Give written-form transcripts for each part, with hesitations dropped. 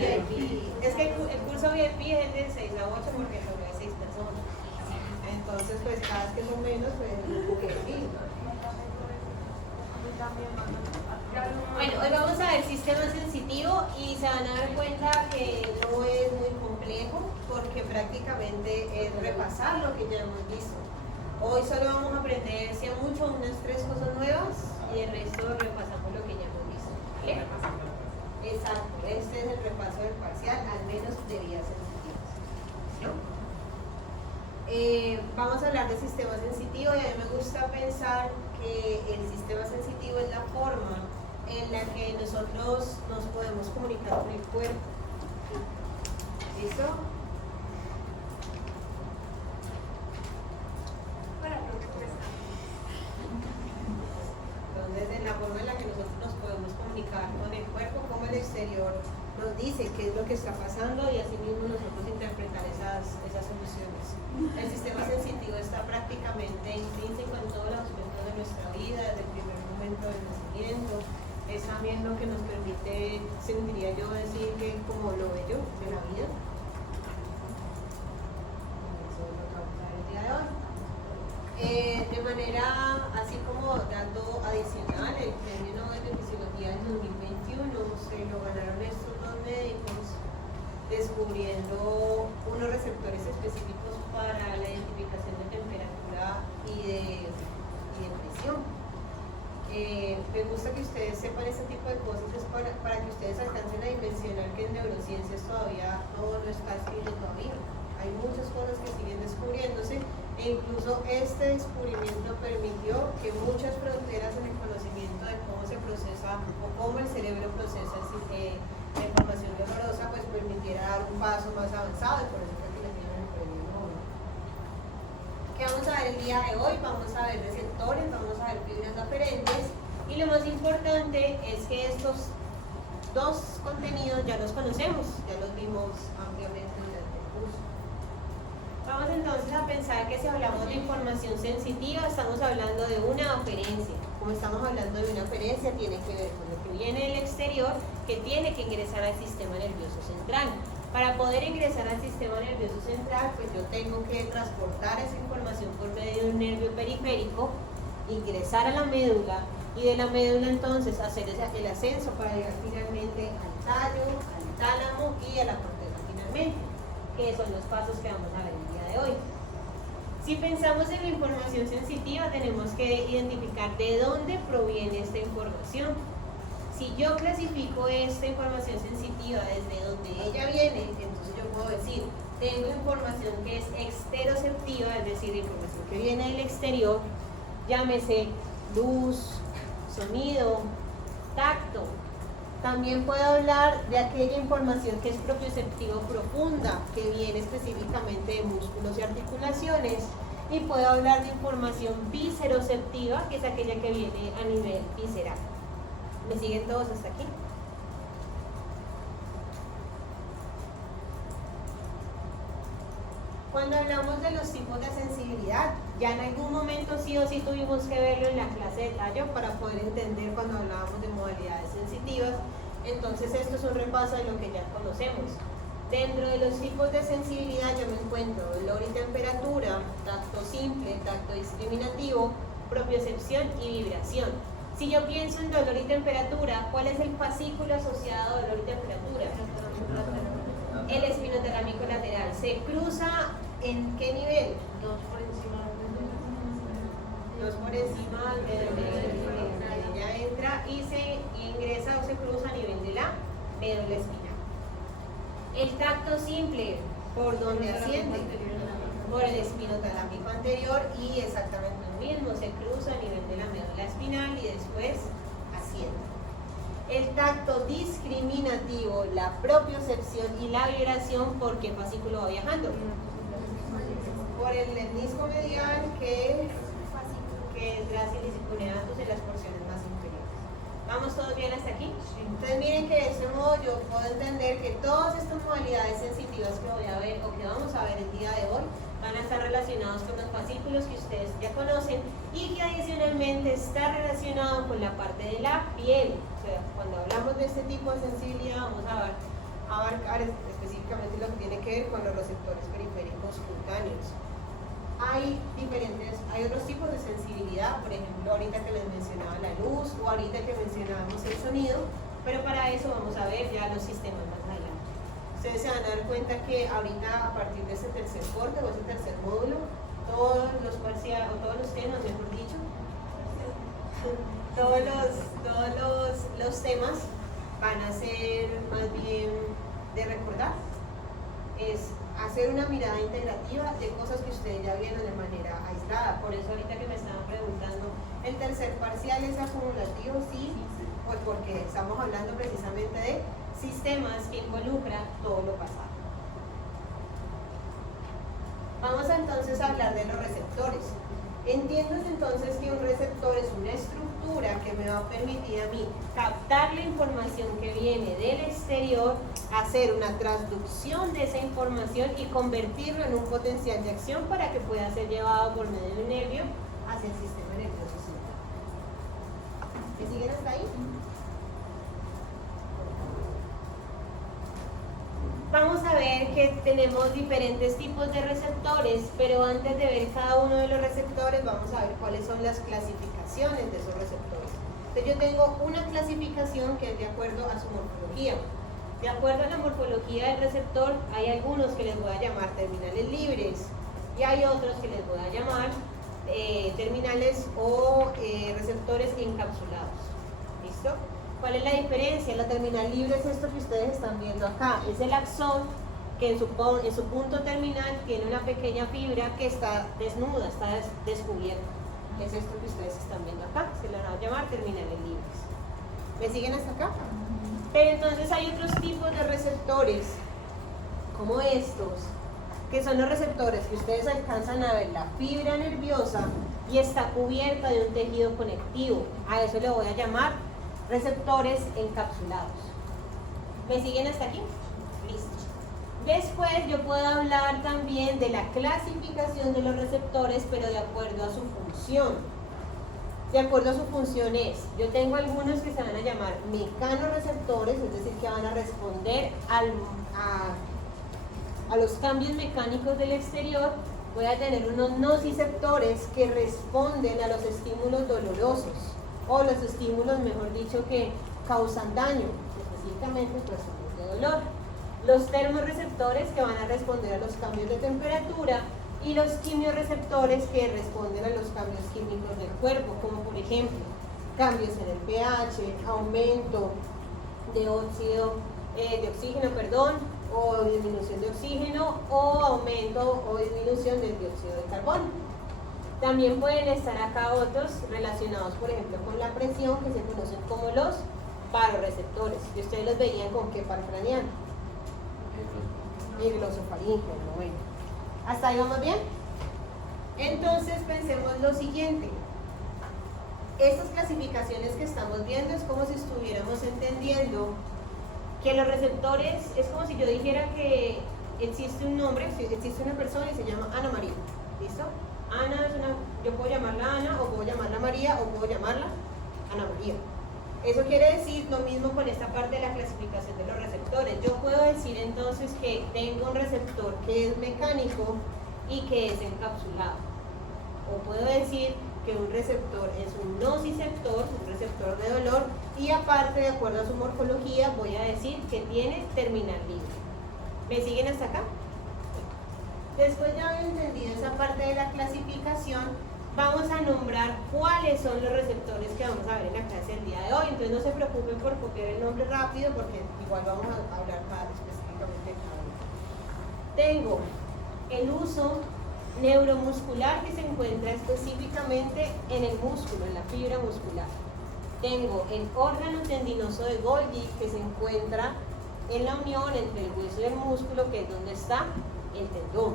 VIP. Es que el curso VIP es de 6 a 8 porque solo hay 6 personas. Entonces, pues cada vez que son menos, pues VIP. Bueno, hoy vamos a ver sistema sensitivo y se van a dar cuenta que no es muy complejo porque prácticamente es repasar lo que ya hemos visto. Hoy solo vamos a aprender, si a mucho, unas 3 cosas nuevas y el resto repasamos lo que ya hemos visto. ¿Vale? Exacto, este es el repaso del parcial, al menos de vías sensitivas. ¿No? Vamos a hablar de sistema sensitivo y a mí me gusta pensar que el sistema sensitivo es la forma en la que nosotros nos podemos comunicar con el cuerpo. ¿Listo? Entonces, en la forma en la que nosotros nos podemos comunicar con el cuerpo, como el exterior nos dice qué es lo que está pasando y así mismo nosotros interpretar esas soluciones. El sistema sensitivo está prácticamente intrínseco en todos los aspectos de nuestra vida, desde el primer momento del nacimiento. Es también lo que nos permite, sentiría yo decir que como lo bello de la vida. Eso es lo que vamos a ver el día de hoy. De manera, así como dato adicional, el Premio Nobel de Fisiología del 2021 se lo ganaron estos dos médicos descubriendo unos receptores específicos para la identificación de temperatura y de presión. Me gusta que ustedes sepan este tipo de cosas, es para que ustedes alcancen a dimensionar que en neurociencias todavía todo no está escrito todavía. Hay muchas cosas que siguen descubriéndose e incluso este descubrimiento permitió que muchas fronteras en el conocimiento de cómo se procesa o cómo el cerebro procesa la información dolorosa, pues permitiera dar un paso más avanzado y por eso fue que le dieron el premio Nobel. ¿Qué vamos a ver el día de hoy? Vamos a ver receptores, vamos a ver fibras aferentes y lo más importante es que estos dos contenidos ya los conocemos, ya los vimos ampliamente durante el curso. Vamos entonces a pensar que si hablamos de información sensitiva estamos hablando de una aferencia. Como estamos hablando de una aferencia, tiene que ver con lo que viene del exterior que tiene que ingresar al sistema nervioso central. Para poder ingresar al sistema nervioso central, pues yo tengo que transportar esa información por medio de un nervio periférico, ingresar a la médula y de la médula entonces hacer el ascenso para llegar finalmente al tallo, al tálamo y a la corteza finalmente, que son los pasos que vamos a ver el día de hoy. Si pensamos en la información sensitiva, tenemos que identificar de dónde proviene esta información. Si yo clasifico esta información sensitiva desde donde ella viene, entonces yo puedo decir, tengo información que es exteroceptiva, es decir, información que viene del exterior, llámese luz, sonido, tacto. También puedo hablar de aquella información que es propioceptiva profunda, que viene específicamente de músculos y articulaciones, y puedo hablar de información visceroceptiva, que es aquella que viene a nivel visceral. ¿Me siguen todos hasta aquí? Cuando hablamos de los tipos de sensibilidad, ya en algún momento sí o sí tuvimos que verlo en la clase de tallo para poder entender cuando hablábamos de modalidades sensitivas. Entonces esto es un repaso de lo que ya conocemos. Dentro de los tipos de sensibilidad yo me encuentro dolor y temperatura, tacto simple, tacto discriminativo, propiocepción y vibración. Si yo pienso en dolor y temperatura, ¿cuál es el fascículo asociado a dolor y temperatura? El espinotalámico lateral. ¿Se cruza en qué nivel? Dos por encima de donde ella entra y se ingresa o se cruza a nivel de la médula espinal. El tacto simple, ¿por dónde asciende? Por el espinotalámico anterior y exactamente lo mismo, se cruza a nivel de la médula espinal y después asciende. El tacto discriminativo, la propiocepción y la vibración, ¿por qué fascículo va viajando? Por el menisco medial que es grácil y cuneatus en las porciones más inferiores. ¿Vamos todos bien hasta aquí? Entonces miren que de este modo yo puedo entender que todas estas modalidades sensitivas que voy a ver o que vamos a ver el día de hoy van a estar relacionados con los fascículos que ustedes ya conocen y que adicionalmente está relacionado con la parte de la piel. O sea, cuando hablamos de este tipo de sensibilidad vamos a abarcar específicamente lo que tiene que ver con los receptores periféricos cutáneos. Hay otros tipos de sensibilidad, por ejemplo, ahorita que les mencionaba la luz o ahorita que mencionábamos el sonido, pero para eso vamos a ver ya los sistemas más adelante. Ustedes se van a dar cuenta que ahorita a partir de ese tercer corte o ese tercer módulo, todos los temas, mejor dicho, todos los temas van a ser más bien de recordar, es hacer una mirada integrativa de cosas que ustedes ya vieron de manera aislada. Por eso ahorita que me estaban preguntando, ¿el tercer parcial es acumulativo? Sí, pues porque estamos hablando precisamente de sistemas que involucran todo lo pasado. Vamos entonces a hablar de los receptores. Entiendes entonces que un receptor es una estructura que me va a permitir a mí captar la información que viene del exterior, hacer una transducción de esa información y convertirlo en un potencial de acción para que pueda ser llevado por medio de un nervio hacia el sistema nervioso central. ¿Me siguen hasta ahí? Vamos a ver que tenemos diferentes tipos de receptores, pero antes de ver cada uno de los receptores, vamos a ver cuáles son las clasificaciones de esos receptores. Entonces yo tengo una clasificación que es de acuerdo a su morfología. De acuerdo a la morfología del receptor, hay algunos que les voy a llamar terminales libres y hay otros que les voy a llamar terminales o receptores encapsulados. ¿Listo? ¿Cuál es la diferencia? La terminal libre es esto que ustedes están viendo acá. Es el axón que en su punto terminal tiene una pequeña fibra que está desnuda, está descubierta. Es esto que ustedes están viendo acá. Se le van a llamar terminales libres. ¿Me siguen hasta acá? Pero entonces hay otros tipos de receptores, como estos, que son los receptores que ustedes alcanzan a ver la fibra nerviosa y está cubierta de un tejido conectivo. A eso le voy a llamar receptores encapsulados. ¿Me siguen hasta aquí? Listo. Después yo puedo hablar también de la clasificación de los receptores, pero de acuerdo a su función. De acuerdo a su función yo tengo algunos que se van a llamar mecanoreceptores, es decir, que van a responder a los cambios mecánicos del exterior. Voy a tener unos nociceptores que responden a los estímulos dolorosos, o los estímulos, mejor dicho, que causan daño, específicamente personas de dolor. Los termorreceptores que van a responder a los cambios de temperatura y los quimioreceptores que responden a los cambios químicos del cuerpo, como por ejemplo cambios en el pH, aumento de oxígeno, o disminución de oxígeno, o aumento o disminución del dióxido de carbono. También pueden estar acá otros relacionados, por ejemplo, con la presión, que se conocen como los baroreceptores. Y ustedes los veían con qué par craneal. El glosofaríngeo, ¿no? Bueno. ¿Hasta ahí vamos bien? Entonces pensemos lo siguiente. Estas clasificaciones que estamos viendo es como si estuviéramos entendiendo que los receptores, es como si yo dijera que existe un nombre, existe una persona y se llama Ana María. ¿Listo? Ana yo puedo llamarla Ana, o puedo llamarla María, o puedo llamarla Ana María. Eso quiere decir lo mismo con esta parte de la clasificación de los receptores. Yo puedo decir entonces que tengo un receptor que es mecánico y que es encapsulado. O puedo decir que un receptor es un nociceptor, un receptor de dolor, y aparte, de acuerdo a su morfología, voy a decir que tiene terminal libre. ¿Me siguen hasta acá? Después de haber entendido esa parte de la clasificación, vamos a nombrar cuáles son los receptores que vamos a ver en la clase del día de hoy. Entonces no se preocupen por copiar el nombre rápido, porque igual vamos a hablar específicamente de cada uno. Tengo el uso neuromuscular, que se encuentra específicamente en el músculo, en la fibra muscular. Tengo el órgano tendinoso de Golgi, que se encuentra en la unión entre el hueso y el músculo, que es donde está el tendón.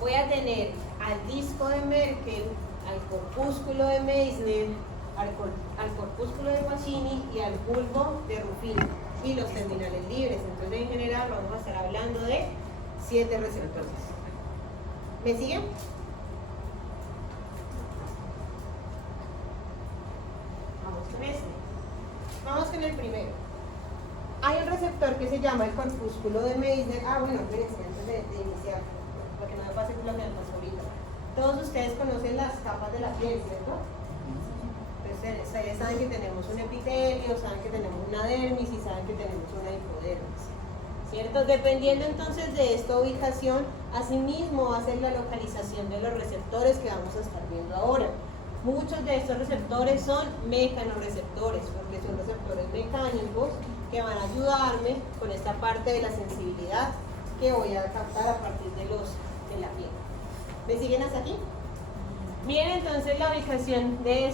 Voy a tener al disco de Merkel, al corpúsculo de Meissner, al corpúsculo de Pacini y al bulbo de Ruffini, y los terminales libres. Entonces, en general, vamos a estar hablando de 7 receptores. ¿Me siguen? Vamos con este. Vamos con el primero. Hay un receptor receptor que se llama el corpúsculo de Meissner. Bueno, espérense, antes de iniciar, para que no me pase lo que me pasó ahorita. Todos ustedes conocen las capas de la piel, ¿cierto? Entonces, ustedes saben que tenemos un epitelio, saben que tenemos una dermis y saben que tenemos una hipodermis, ¿cierto? Dependiendo entonces de esta ubicación, asimismo va a ser la localización de los receptores que vamos a estar viendo ahora. Muchos de estos receptores son mecanorreceptores, porque son receptores mecánicos que van a ayudarme con esta parte de la sensibilidad que voy a captar a partir de la piel. ¿Me siguen hasta aquí? Bien, entonces la ubicación de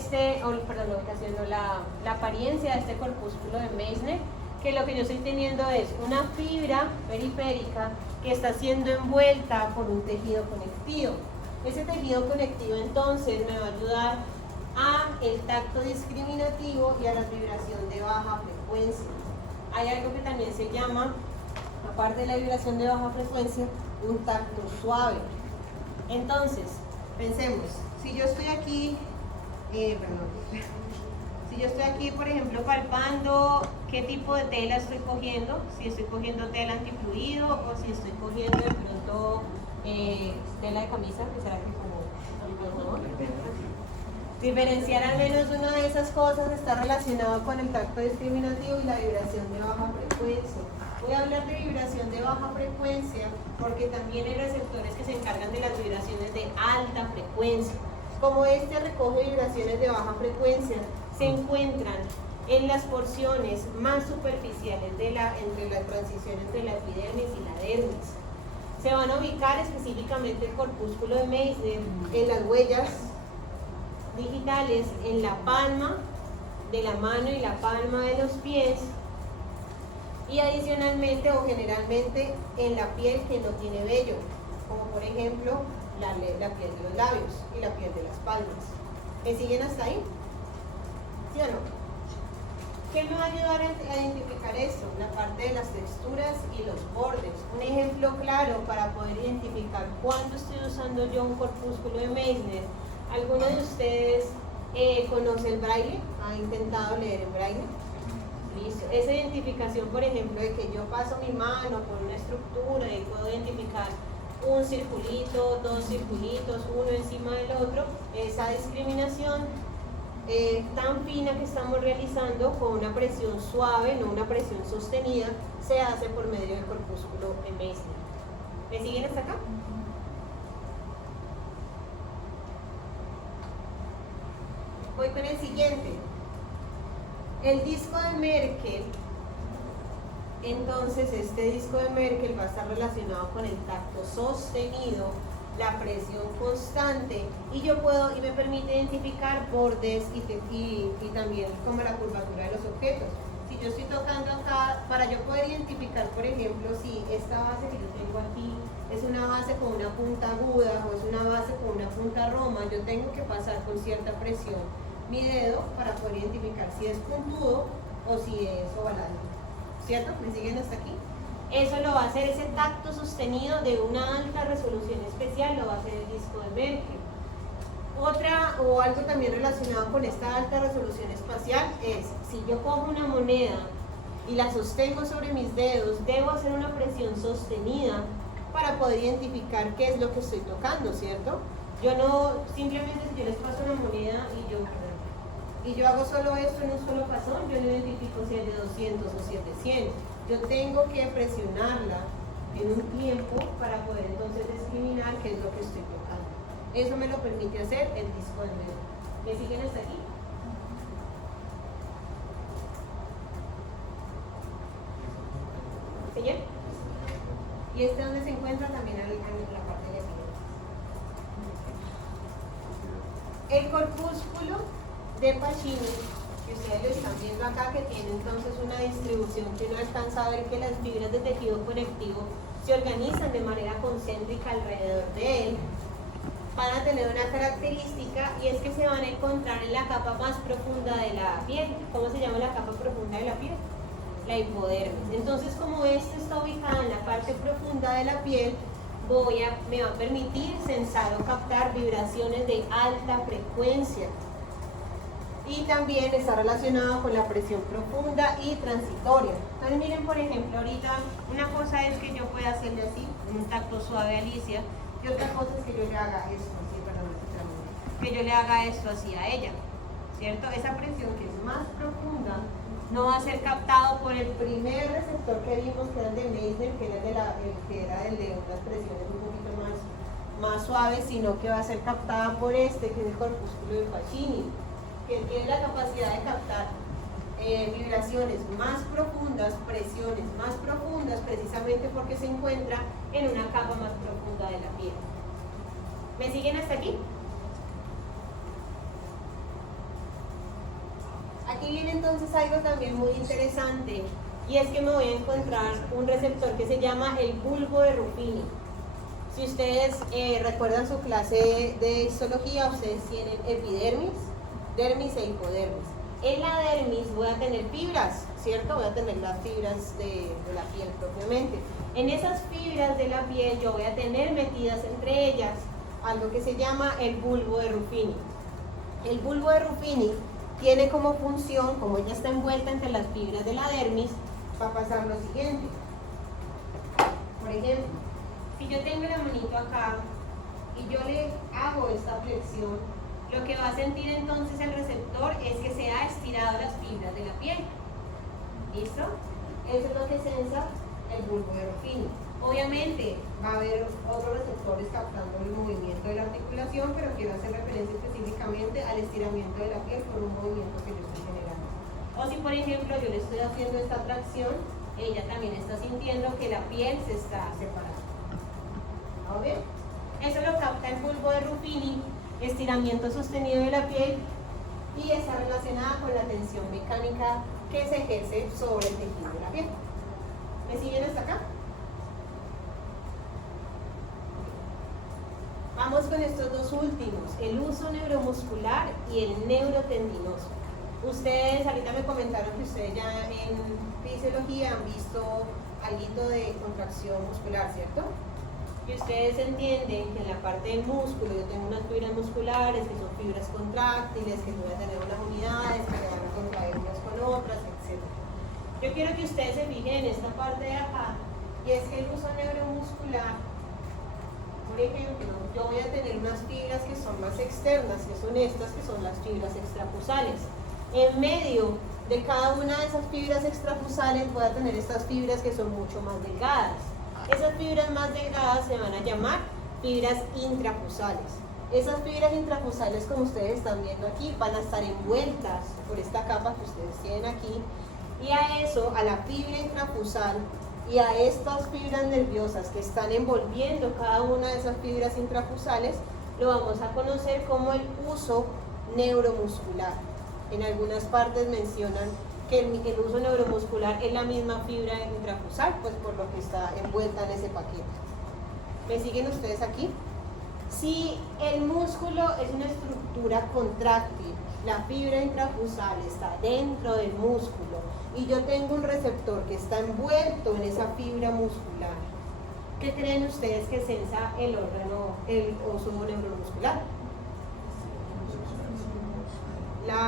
la apariencia de este corpúsculo de Meissner, que lo que yo estoy teniendo es una fibra periférica que está siendo envuelta por un tejido conectivo. Ese tejido conectivo entonces me va a ayudar a el tacto discriminativo y a la vibración de baja frecuencia. Hay algo que también se llama, aparte de la vibración de baja frecuencia, un tacto suave. Entonces, pensemos, si yo estoy aquí, por ejemplo, palpando qué tipo de tela estoy cogiendo, si estoy cogiendo tela antifluido o si estoy cogiendo de pronto tela de camisa, que será que como algodón. Diferenciar al menos una de esas cosas está relacionado con el tacto discriminativo y la vibración de baja frecuencia. Voy a hablar de vibración de baja frecuencia porque también hay receptores que se encargan de las vibraciones de alta frecuencia. Como este recoge vibraciones de baja frecuencia, se encuentran en las porciones más superficiales entre la transición entre la epidermis y la dermis. Se van a ubicar específicamente el corpúsculo de Meissner en las huellas digitales, en la palma de la mano y la palma de los pies, y adicionalmente o generalmente en la piel que no tiene vello, como por ejemplo la piel de los labios y la piel de las palmas. ¿Me siguen hasta ahí? ¿Sí o no? ¿Qué me va a ayudar a identificar esto? La parte de las texturas y los bordes. Un ejemplo claro para poder identificar cuándo estoy usando yo un corpúsculo de Meissner. ¿Alguno de ustedes conoce el braille? ¿Ha intentado leer el braille? Listo. Esa identificación, por ejemplo, de que yo paso mi mano por una estructura y puedo identificar un circulito, dos circulitos, uno encima del otro, esa discriminación tan fina que estamos realizando con una presión suave, no una presión sostenida, se hace por medio del corpúsculo de Meissner. ¿Me siguen hasta acá? Voy con el siguiente. El disco de Merkel. Entonces este disco de Merkel va a estar relacionado con el tacto sostenido, la presión constante, y me permite identificar bordes y también como la curvatura de los objetos. Si yo estoy tocando acá, para yo poder identificar, por ejemplo, si esta base que yo tengo aquí es una base con una punta aguda o es una base con una punta roma, yo tengo que pasar con cierta presión mi dedo para poder identificar si es puntudo o si es ovalado. ¿Cierto? ¿Me siguen hasta aquí? Eso lo va a hacer ese tacto sostenido de una alta resolución especial, lo va a hacer el disco de Merkel. Algo también relacionado con esta alta resolución espacial es, si yo cojo una moneda y la sostengo sobre mis dedos, debo hacer una presión sostenida para poder identificar qué es lo que estoy tocando, ¿cierto? Yo no, simplemente si yo les paso una moneda y yo hago solo esto en un solo pasón, yo no identifico si es de 200 o 700. Yo tengo que presionarla en un tiempo para poder entonces discriminar qué es lo que estoy tocando. Eso me lo permite hacer el disco de Merkel. ¿Me siguen hasta aquí? ¿Señor? Y este donde se encuentra también en la parte de epidermis. El corpúsculo de Pacini, que ustedes lo están viendo acá, que tiene entonces una distribución que uno alcanza a ver que las fibras de tejido conectivo se organizan de manera concéntrica alrededor de él, van a tener una característica, y es que se van a encontrar en la capa más profunda de la piel. ¿Cómo se llama la capa profunda de la piel? La hipodermis. Entonces, como esto está ubicado en la parte profunda de la piel, me va a permitir sensar o captar vibraciones de alta frecuencia. y también está relacionado con la presión profunda y transitoria. Entonces miren, por ejemplo, ahorita una cosa es que yo pueda hacerle así, un tacto suave a Alicia, y otra cosa es que yo le haga esto así, que yo le haga esto así a ella, ¿cierto? Esa presión que es más profunda no va a ser captado por el primer receptor que vimos, que era el de Meissner, que era el de unas presiones un poquito más suaves, sino que va a ser captada por este, que es el corpúsculo de Pacini, que tiene la capacidad de captar vibraciones más profundas, presiones más profundas, precisamente porque se encuentra en una capa más profunda de la piel. ¿Me siguen hasta aquí? Aquí viene entonces algo también muy interesante, y es que me voy a encontrar un receptor que se llama el bulbo de Ruffini. Si ustedes recuerdan su clase de histología, ustedes tienen epidermis, dermis e hipodermis. En la dermis voy a tener fibras, ¿cierto? Voy a tener las fibras de la piel propiamente. En esas fibras de la piel yo voy a tener metidas entre ellas algo que se llama el bulbo de Ruffini. El bulbo de Ruffini tiene como función, como ella está envuelta entre las fibras de la dermis, va a pasar lo siguiente. Por ejemplo, si yo tengo la manito acá y yo le hago esta flexión, lo que va a sentir entonces el receptor es que se ha estirado las fibras de la piel. ¿Listo? Eso es lo que sensa el bulbo de Ruffini. Obviamente va a haber otros receptores captando el movimiento de la articulación, pero quiero hacer referencia específicamente al estiramiento de la piel por un movimiento que yo estoy generando. O si por ejemplo yo le estoy haciendo esta tracción, ella también está sintiendo que la piel se está separando. ¿Vamos bien? Eso lo capta el bulbo de Ruffini, estiramiento sostenido de la piel, y está relacionada con la tensión mecánica que se ejerce sobre el tejido de la piel. ¿Me siguen hasta acá? Vamos con estos dos últimos, el uso neuromuscular y el neurotendinoso. Ustedes ahorita me comentaron que ustedes ya en fisiología han visto algo de contracción muscular, ¿cierto? Y ustedes entienden que en la parte del músculo yo tengo unas fibras musculares que son fibras contráctiles, que voy a tener unas unidades que me van a contraer unas con otras, etc. Yo quiero que ustedes se fijen en esta parte de acá, y es que el uso neuromuscular, por ejemplo, yo voy a tener unas fibras que son más externas, que son estas, que son las fibras extrafusales. En medio de cada una de esas fibras extrafusales voy a tener estas fibras que son mucho más delgadas. Esas fibras más delgadas se van a llamar fibras intrafusales. Esas fibras intrafusales, como ustedes están viendo aquí, van a estar envueltas por esta capa que ustedes tienen aquí, y a eso, a la fibra intrafusal y a estas fibras nerviosas que están envolviendo cada una de esas fibras intrafusales, lo vamos a conocer como el uso neuromuscular. En algunas partes mencionan que el uso neuromuscular es la misma fibra intrafusal, pues por lo que está envuelta en ese paquete. ¿Me siguen ustedes aquí? Si el músculo es una estructura contráctil, la fibra intrafusal está dentro del músculo y yo tengo un receptor que está envuelto en esa fibra muscular, ¿qué creen ustedes que sensa el uso neuromuscular?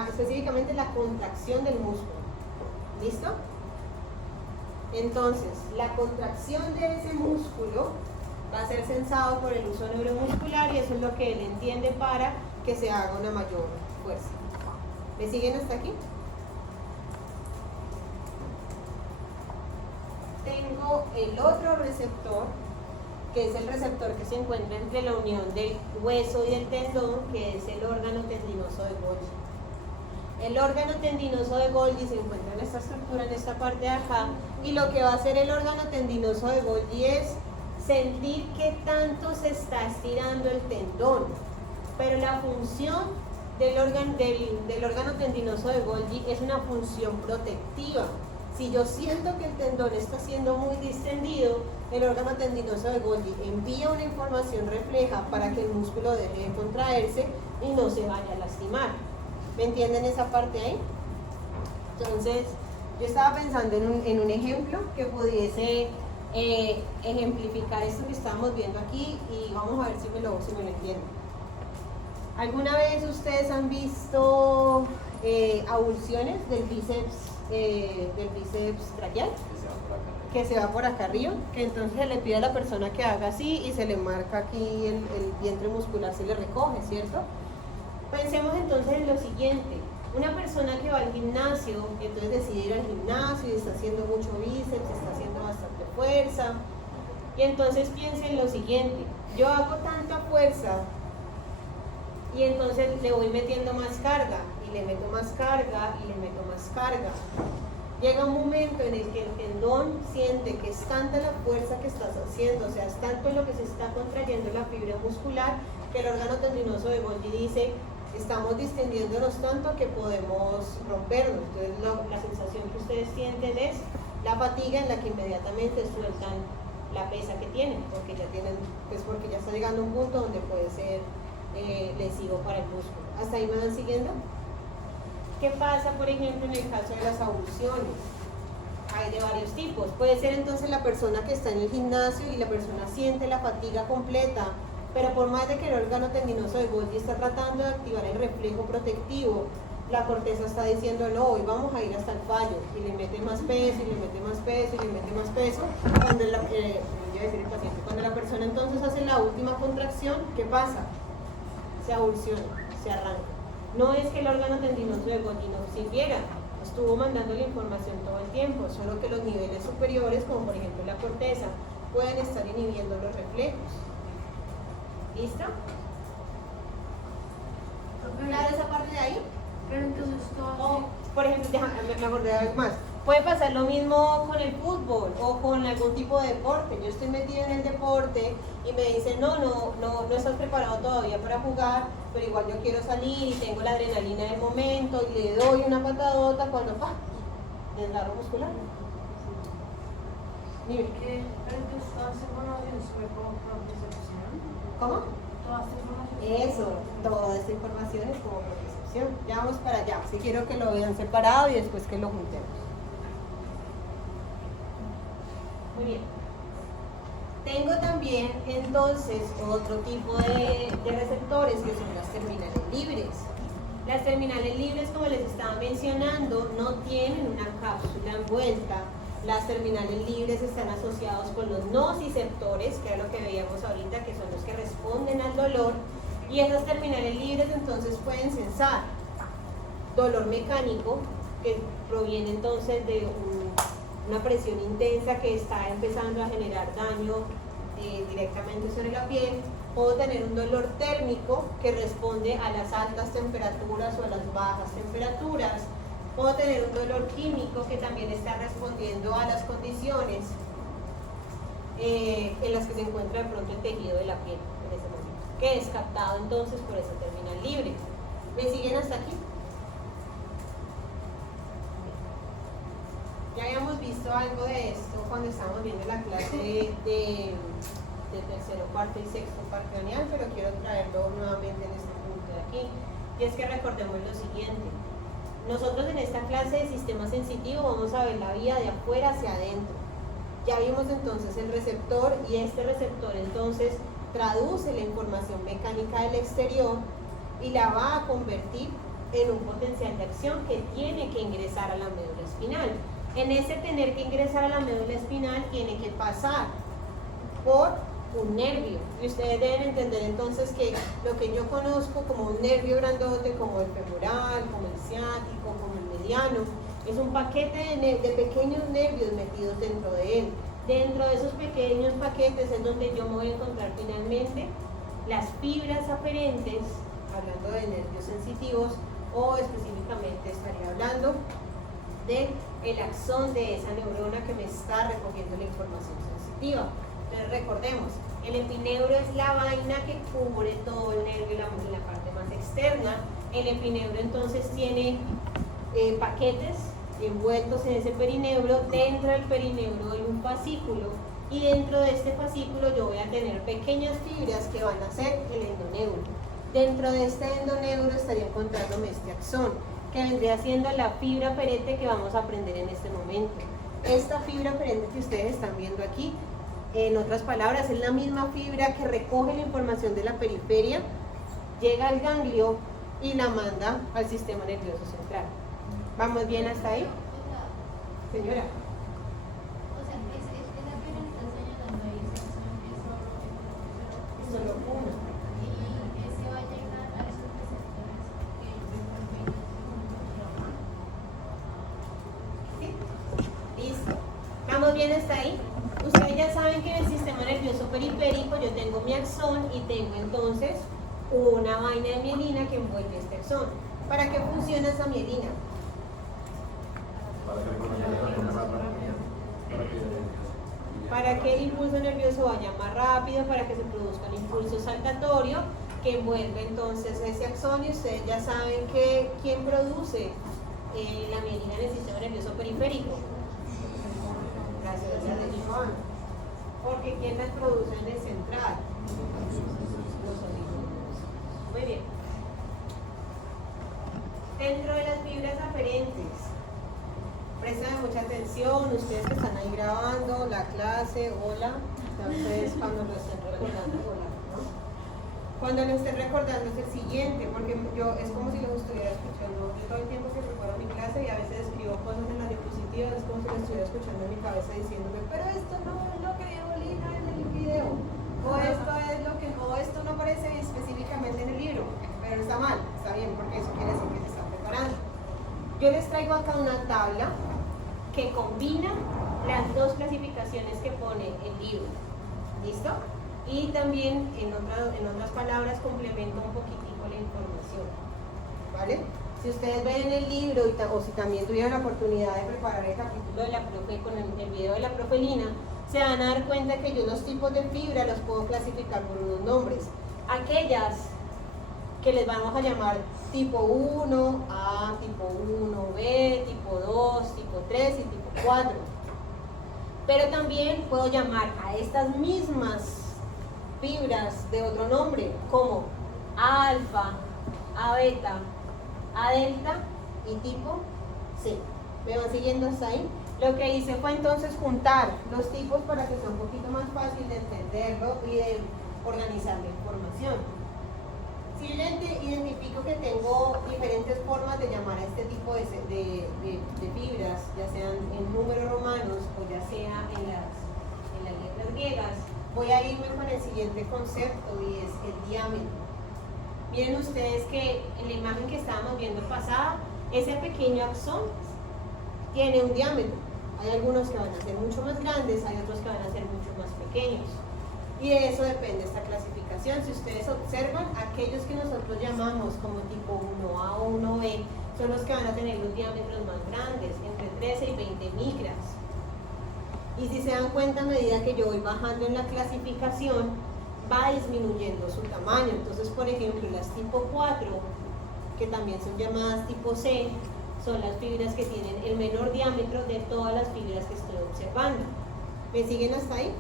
Específicamente la contracción del músculo. ¿Listo? Entonces, la contracción de ese músculo va a ser sensado por el uso neuromuscular, y eso es lo que él entiende para que se haga una mayor fuerza. ¿Me siguen hasta aquí? Tengo el otro receptor, que es el receptor que se encuentra entre la unión del hueso y el tendón, que es el órgano tendinoso de Golgi. El órgano tendinoso de Golgi se encuentra en esta estructura, en esta parte de acá, y lo que va a hacer el órgano tendinoso de Golgi es sentir qué tanto se está estirando el tendón. Pero la función del órgano tendinoso de Golgi es una función protectiva. Si yo siento que el tendón está siendo muy distendido, el órgano tendinoso de Golgi envía una información refleja para que el músculo deje de contraerse y no se vaya a lastimar. ¿Me entienden esa parte ahí? Entonces, yo estaba pensando en un ejemplo que pudiese ejemplificar esto que estamos viendo aquí, y vamos a ver si me lo entienden. ¿Alguna vez ustedes han visto avulsiones del bíceps braquial, que se va por acá arriba, que entonces se le pide a la persona que haga así y se le marca aquí el vientre muscular, se le recoge, ¿cierto? Pensemos entonces en lo siguiente: una persona que va al gimnasio, entonces decide ir al gimnasio y está haciendo mucho bíceps, está haciendo bastante fuerza, y entonces piense en lo siguiente: yo hago tanta fuerza y entonces le voy metiendo más carga, y le meto más carga, y le meto más carga. Llega un momento en el que el tendón siente que es tanta la fuerza que estás haciendo, o sea, es tanto lo que se está contrayendo la fibra muscular, que el órgano tendinoso de Golgi dice: estamos distendiéndonos tanto que podemos rompernos. Entonces la sensación que ustedes sienten es la fatiga, en la que inmediatamente sueltan la pesa que tienen, porque ya está llegando a un punto donde puede ser lesivo para el músculo. ¿Hasta ahí me van siguiendo? ¿Qué pasa, por ejemplo, en el caso de las avulsiones? Hay de varios tipos. Puede ser entonces la persona que está en el gimnasio y la persona siente la fatiga completa, pero por más de que el órgano tendinoso de Golgi está tratando de activar el reflejo protectivo, la corteza está diciendo: no, hoy vamos a ir hasta el fallo, y le mete más peso, y le mete más peso, y le mete más peso. Cuando la persona entonces hace la última contracción, ¿qué pasa? Se avulsiona, se arranca. No es que el órgano tendinoso de Golgi no sirviera, estuvo mandando la información todo el tiempo, solo que los niveles superiores, como por ejemplo la corteza, pueden estar inhibiendo los reflejos. ¿Listo? ¿Claro esa parte de ahí? Pero entonces todo por ejemplo, me acordé de algo más. Puede pasar lo mismo con el fútbol o con algún tipo de deporte. Yo estoy metida en el deporte y me dicen: no estás preparado todavía para jugar, pero igual yo quiero salir y tengo la adrenalina del momento, y le doy una patadota cuando ¡pah! Desgarro muscular. Pero entonces todas las informaciones sobre propriocepción. ¿Cómo? Todas las informaciones. Eso, toda esta información es como propriocepción. Ya vamos para allá. Si quiero que lo vean separado y después que lo juntemos. Muy bien. Tengo también entonces otro tipo de receptores, que son las terminales libres. Las terminales libres, como les estaba mencionando, no tienen una cápsula envuelta. Las terminales libres están asociados con los nociceptores, que es lo que veíamos ahorita, que son los que responden al dolor. Y esas terminales libres entonces pueden sensar dolor mecánico, que proviene entonces de una presión intensa que está empezando a generar daño directamente sobre la piel. Puedo tener un dolor térmico que responde a las altas temperaturas o a las bajas temperaturas. Puedo tener un dolor químico que también está respondiendo a las condiciones en las que se encuentra de pronto el tejido de la piel en ese momento, que es captado entonces por esa terminal libre. ¿Me siguen hasta aquí? Ya habíamos visto algo de esto cuando estábamos viendo la clase de tercero, cuarto y sexto parcranial, pero quiero traerlo nuevamente en este punto de aquí. Y es que recordemos lo siguiente: nosotros en esta clase de sistema sensitivo vamos a ver la vía de afuera hacia adentro. Ya vimos entonces el receptor, y este receptor entonces traduce la información mecánica del exterior y la va a convertir en un potencial de acción que tiene que ingresar a la médula espinal. En ese tener que ingresar a la médula espinal tiene que pasar por un nervio, y ustedes deben entender entonces que lo que yo conozco como un nervio grandote, como el femoral, como el ciático, como el mediano, es un paquete de pequeños nervios metidos dentro de él. Dentro de esos pequeños paquetes es donde yo me voy a encontrar finalmente las fibras aferentes, hablando de nervios sensitivos, o específicamente estaría hablando del axón de esa neurona que me está recogiendo la información sensitiva. Entonces recordemos, el epineuro es la vaina que cubre todo el nervio en la parte más externa. El epineuro entonces tiene paquetes envueltos en ese perineuro. Dentro del perineuro hay un fascículo, y dentro de este fascículo yo voy a tener pequeñas fibras que van a ser el endoneuro. Dentro de este endoneuro estaría encontrándome este axón, que vendría siendo la fibra aferente que vamos a aprender en este momento. Esta fibra aferente que ustedes están viendo aquí, en otras palabras, es la misma fibra que recoge la información de la periferia, llega al ganglio y la manda al sistema nervioso central. ¿Vamos bien hasta ahí? Señora. Solo uno. ¿Sí? Listo. ¿Vamos bien hasta ahí? Ustedes ya saben que en el sistema nervioso periférico yo tengo mi axón y tengo entonces una vaina de mielina que envuelve este axón. ¿Para qué funciona esa mielina? Para que el impulso nervioso vaya más rápido, para que se produzca el impulso saltatorio que envuelve entonces ese axón. Y ustedes ya saben que ¿quién produce la mielina en el sistema nervioso periférico? Las células de Schwann. Porque ¿quién las produce en el central? Los oligómeros. Muy bien. Dentro de las fibras aferentes, presten mucha atención, ustedes que están ahí grabando la clase, hola, entonces cuando lo estén recordando, hola, ¿no? Cuando lo estén recordando es el siguiente, porque yo es como si los estuviera escuchando. Yo todo el tiempo que preparo mi clase y a veces escribo cosas en las diapositivas, es como si lo estuviera escuchando en mi cabeza diciéndome, pero esto no es lo que dijo Lina en el video, o esto es lo que, o esto no aparece específicamente en el libro, pero está mal, está bien, porque eso quiere decir que se están preparando. Yo les traigo acá una tabla que combina las dos clasificaciones que pone el libro. ¿Listo? Y también, en otras palabras, complementa un poquitico la información. ¿Vale? Si ustedes ven en el libro, o si también tuvieron la oportunidad de preparar el capítulo de la profe con el video de la profe Lina, se van a dar cuenta que yo los tipos de fibra los puedo clasificar por unos nombres. Aquellas que les vamos a llamar tipo 1A, tipo 1B, tipo 2, tipo 3 y tipo 4. Pero también puedo llamar a estas mismas fibras de otro nombre, como A alfa, A beta, A delta y tipo C. ¿Me van siguiendo hasta ahí? Lo que hice fue entonces juntar los tipos para que sea un poquito más fácil de entenderlo y de organizar la información. Si yo identifico que tengo diferentes formas de llamar a este tipo de fibras, ya sean en números romanos o ya sea en las letras griegas, voy a irme con el siguiente concepto y es el diámetro. Miren ustedes que en la imagen que estábamos viendo pasada, ese pequeño axón tiene un diámetro. Hay algunos que van a ser mucho más grandes, hay otros que van a ser mucho más pequeños. Y de eso depende esta clasificación. Si ustedes observan, aquellos que nosotros llamamos como tipo 1A o 1B son los que van a tener los diámetros más grandes, entre 13 y 20 micras. Y si se dan cuenta, a medida que yo voy bajando en la clasificación, va disminuyendo su tamaño. Entonces, por ejemplo, las tipo 4, que también son llamadas tipo C, son las fibras que tienen el menor diámetro de todas las fibras que estoy observando. ¿Me siguen hasta ahí?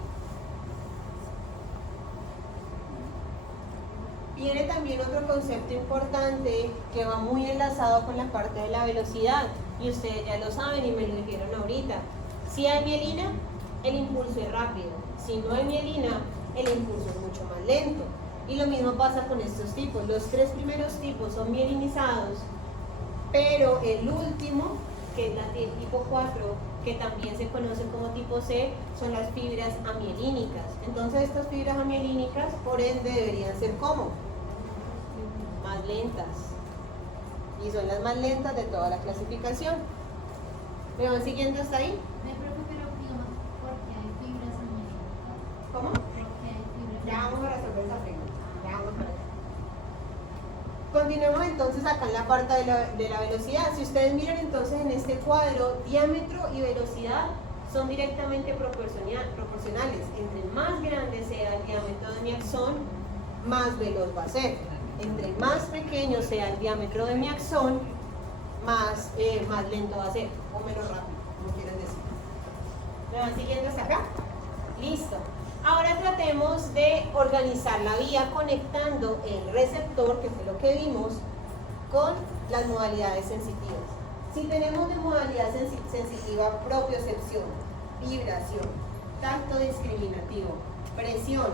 Viene también otro concepto importante que va muy enlazado con la parte de la velocidad, y ustedes ya lo saben y me lo dijeron ahorita. Si hay mielina, el impulso es rápido. Si no hay mielina, el impulso es mucho más lento. Y lo mismo pasa con estos tipos. Los tres primeros tipos son mielinizados, pero el último, que es el tipo 4, que también se conoce como tipo C, son las fibras amielínicas. Entonces estas fibras amielínicas, por ende, deberían ser ¿cómo? Más lentas. Y son las más lentas de toda la clasificación. ¿Me van siguiendo hasta ahí? ¿Cómo? Ya vamos a resolver esa pregunta. Ya vamos para allá. Continuemos entonces acá en la parte de la velocidad. Si ustedes miran entonces en este cuadro, diámetro y velocidad son directamente proporcionales. Entre más grande sea el diámetro de mi axón, más veloz va a ser. Entre más pequeño sea el diámetro de mi axón, más lento va a ser, o menos rápido, como quieran decir. ¿Me van siguiendo hasta acá? Listo. Ahora tratemos de organizar la vía conectando el receptor, que fue lo que vimos, con las modalidades sensitivas. Si tenemos de modalidad sensitiva propiocepción, vibración, tacto discriminativo, presión,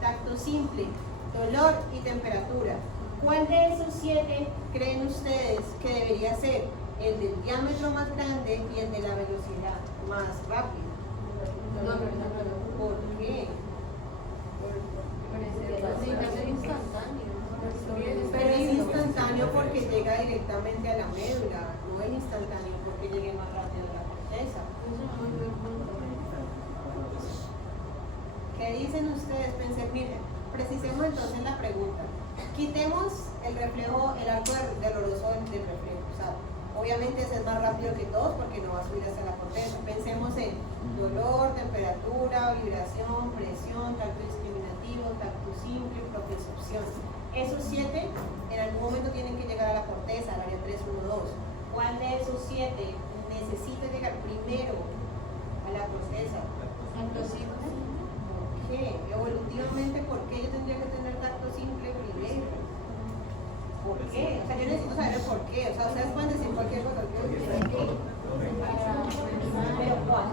tacto simple, dolor y temperatura, ¿Cuál de esos 7 creen ustedes que debería ser el del diámetro más grande y el de la velocidad más rápida? ¿Por qué? Pero es instantáneo porque llega directamente a la médula, no es instantáneo porque llegue más rápido a la corteza. ¿Qué dicen ustedes? Pensé, miren, precisemos entonces la pregunta. Quitemos el reflejo, el arco doloroso del reflejo. O sea, obviamente ese es más rápido que todos porque no va a subir hasta la corteza. Pensemos en dolor, temperatura, vibración, presión, tacto discriminativo, tacto simple, propiocepción. Esos 7 en algún momento tienen que llegar a la corteza, al área 3, 1, 2. ¿Cuál de esos 7 necesita llegar primero a la corteza? Tacto simple. ¿Por qué? Evolutivamente, ¿por qué yo tendría que tener tacto simple primero? ¿Por qué? O sea, yo necesito saber el por qué. O sea, ustedes pueden decir cualquier cosa. ¿Pero cuál?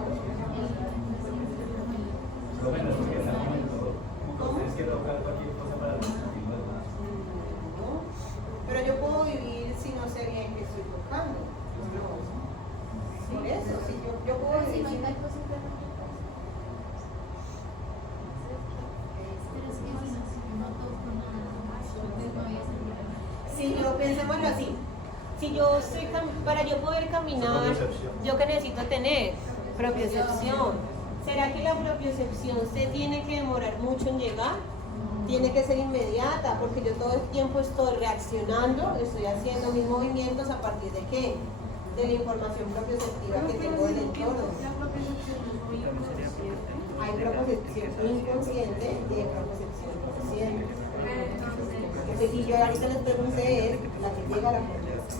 ¿Cómo? No. Pero yo puedo vivir si no sé bien qué estoy tocando. No. Por eso, si yo puedo vivir si no. Si yo pensémoslo así, si yo estoy para yo poder caminar, yo que necesito tener propiocepción. ¿Será que la propiocepción se tiene que demorar mucho en llegar? Tiene que ser inmediata, porque yo todo el tiempo estoy reaccionando, estoy haciendo mis movimientos a partir de qué? De la información propioceptiva que tengo del entorno. Hay propiocepción inconsciente y hay propiocepción consciente. Entonces, si yo ahorita les pregunté, es la que llega a la corteza.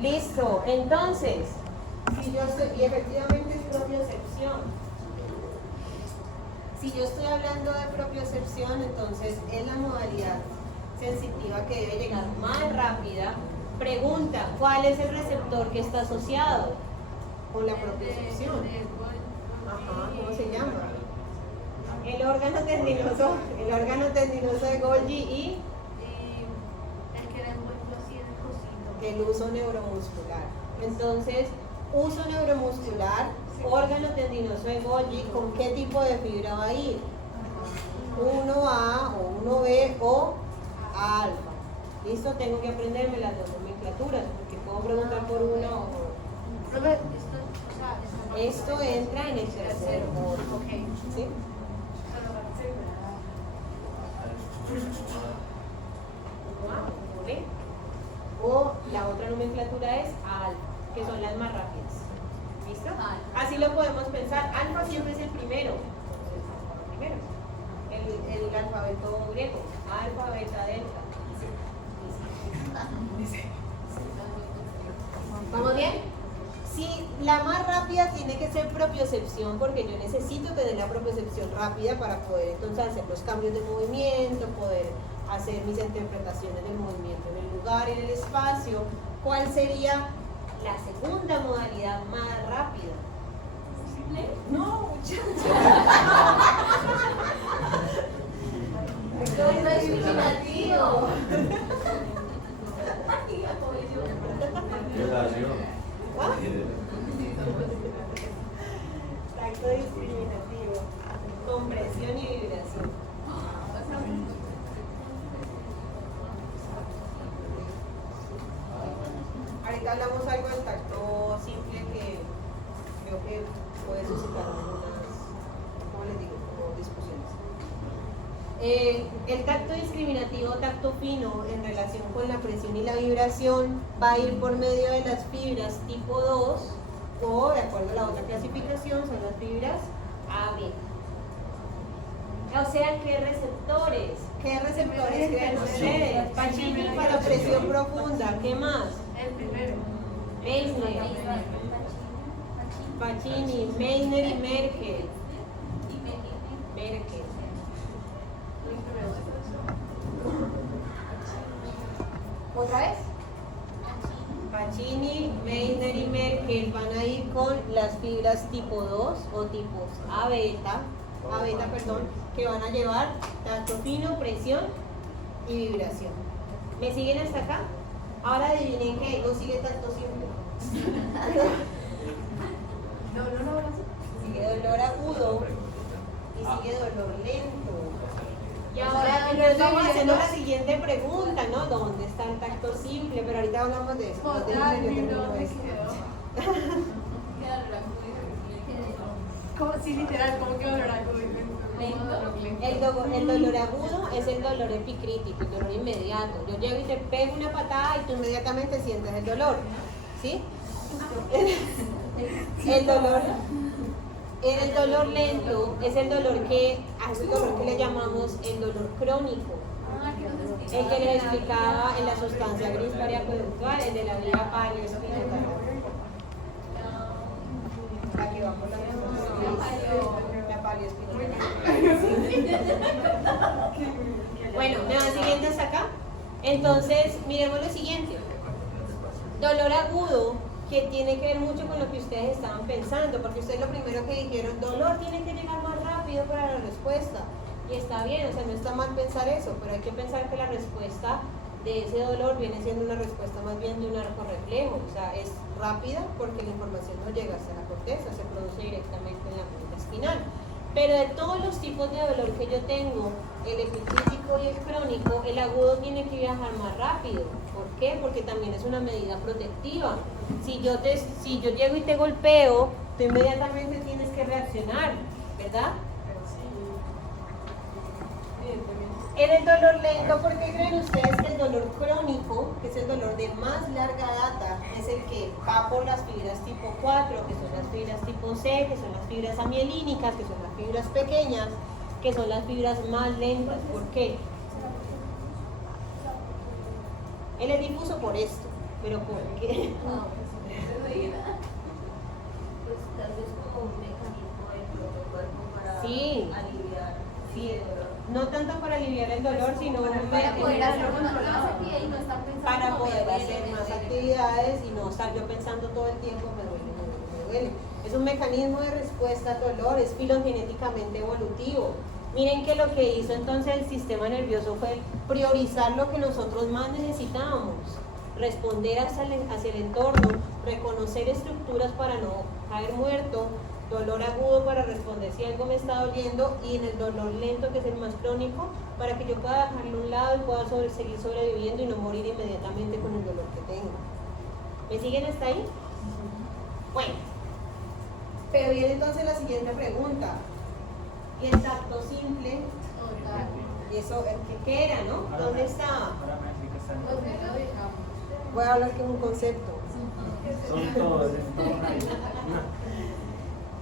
Listo, entonces, si yo estoy, y efectivamente es propiocepción. Si yo estoy hablando de propiocepción, entonces es la modalidad sensitiva que debe llegar más rápida. Pregunta, ¿cuál es el receptor que está asociado con la propiocepción? Ajá, ¿cómo se llama? El órgano tendinoso de Golgi y el uso neuromuscular. Entonces, uso neuromuscular, órgano tendinoso de Golgi, ¿con qué tipo de fibra va a ir? 1A o 1B o alfa. ¿Listo? Tengo que aprenderme las dos nomenclaturas, porque puedo preguntar por uno o por otro. Esto entra en el tercer módulo. ¿Sí? O la otra nomenclatura es alfa, que son las más rápidas. ¿Listo? Así lo podemos pensar. Alfa siempre es el primero. El alfabeto griego. Alfa, beta, delta. ¿Vamos bien? Si la más rápida tiene que ser propiocepción, porque yo necesito tener la propiocepción rápida para poder entonces hacer los cambios de movimiento, poder hacer mis interpretaciones del movimiento en el lugar y en el espacio. ¿Cuál sería la segunda modalidad más rápida? No, muchachos. Esto es discriminativo. Tacto discriminativo, compresión y vibración. Ahorita hablamos algo del tacto simple que creo que puede suscitar algunas, ¿cómo les digo?, como discusiones. El tacto discriminativo, tacto fino, en relación con la presión y la vibración, va a ir por medio de las fibras tipo 2, o de acuerdo a la otra clasificación, son las fibras AB. O sea, ¿qué receptores? ¿Qué receptores creen ustedes? Pacini para presión profunda, ¿qué más? El primero. Meissner, Pacini, Meissner y Merkel. Merkel. ¿Otra vez? Pacini, Meissner y Merkel van a ir con las fibras tipo 2 o tipos A beta a beta, perdón, que van a llevar tacto fino, presión y vibración. ¿Me siguen hasta acá? Ahora adivinen que no sigue tacto simple. Sigue dolor agudo y sigue dolor lento. Y ahora estamos haciendo la siguiente pregunta, ¿no? ¿Dónde está el tacto simple? Pero ahorita hablamos de eso. No termino esto. Como si literal, como que dolor agudo. El dolor agudo es el dolor epicrítico, el dolor inmediato. Yo llego y te pego una patada y tú inmediatamente sientes el dolor, ¿sí? El dolor lento es el dolor que le llamamos el dolor crónico. El que les explicaba en la sustancia gris variaconductual, el de la vía paleoespinotal. La que va por la paleoespinotal. Bueno, ¿me van siguiendo hasta acá? Entonces, miremos lo siguiente. Dolor agudo, que tiene que ver mucho con lo que ustedes estaban pensando, porque ustedes lo primero que dijeron, dolor tiene que llegar más rápido para la respuesta. Y está bien, o sea, no está mal pensar eso, pero hay que pensar que la respuesta de ese dolor viene siendo una respuesta más bien de un arco reflejo, o sea, es rápida porque la información no llega hasta la corteza, se produce directamente en la médula espinal. Pero de todos los tipos de dolor que yo tengo, el epicrítico y el crónico, el agudo tiene que viajar más rápido. ¿Por qué? Porque también es una medida protectiva. Si yo llego y te golpeo, tú inmediatamente tienes que reaccionar, ¿verdad? En el dolor lento, ¿por qué creen ustedes que el dolor crónico, que es el dolor de más larga data, es el que va por las fibras tipo 4, que son las fibras tipo C, que son las fibras amielínicas, que son las fibras pequeñas, que son las fibras más lentas? ¿Por qué? Él es difuso por esto, pero ¿por qué? Pues tal vez como un mecanismo del propio cuerpo para aliviar el dolor. No tanto para aliviar el dolor, sino para poder hacer más actividad y no estar pensando para poder me hacer duele, más me duele. actividades y no estar yo pensando todo el tiempo me duele, me duele, me duele. Es un mecanismo de respuesta al dolor, es filogenéticamente evolutivo. Miren que lo que hizo entonces el sistema nervioso fue priorizar lo que nosotros más necesitábamos, responder hacia el entorno, reconocer estructuras para no caer muerto, dolor agudo para responder si algo me está doliendo, y en el dolor lento, que es el más crónico, para que yo pueda dejarlo a un lado y pueda seguir sobreviviendo y no morir inmediatamente con el dolor que tengo. ¿Me siguen hasta ahí? Bueno, pero viene entonces la siguiente pregunta. ¿Y el tacto simple? ¿Y eso qué era, no? ¿Dónde estaba? Voy a hablar que es un concepto. Son todos.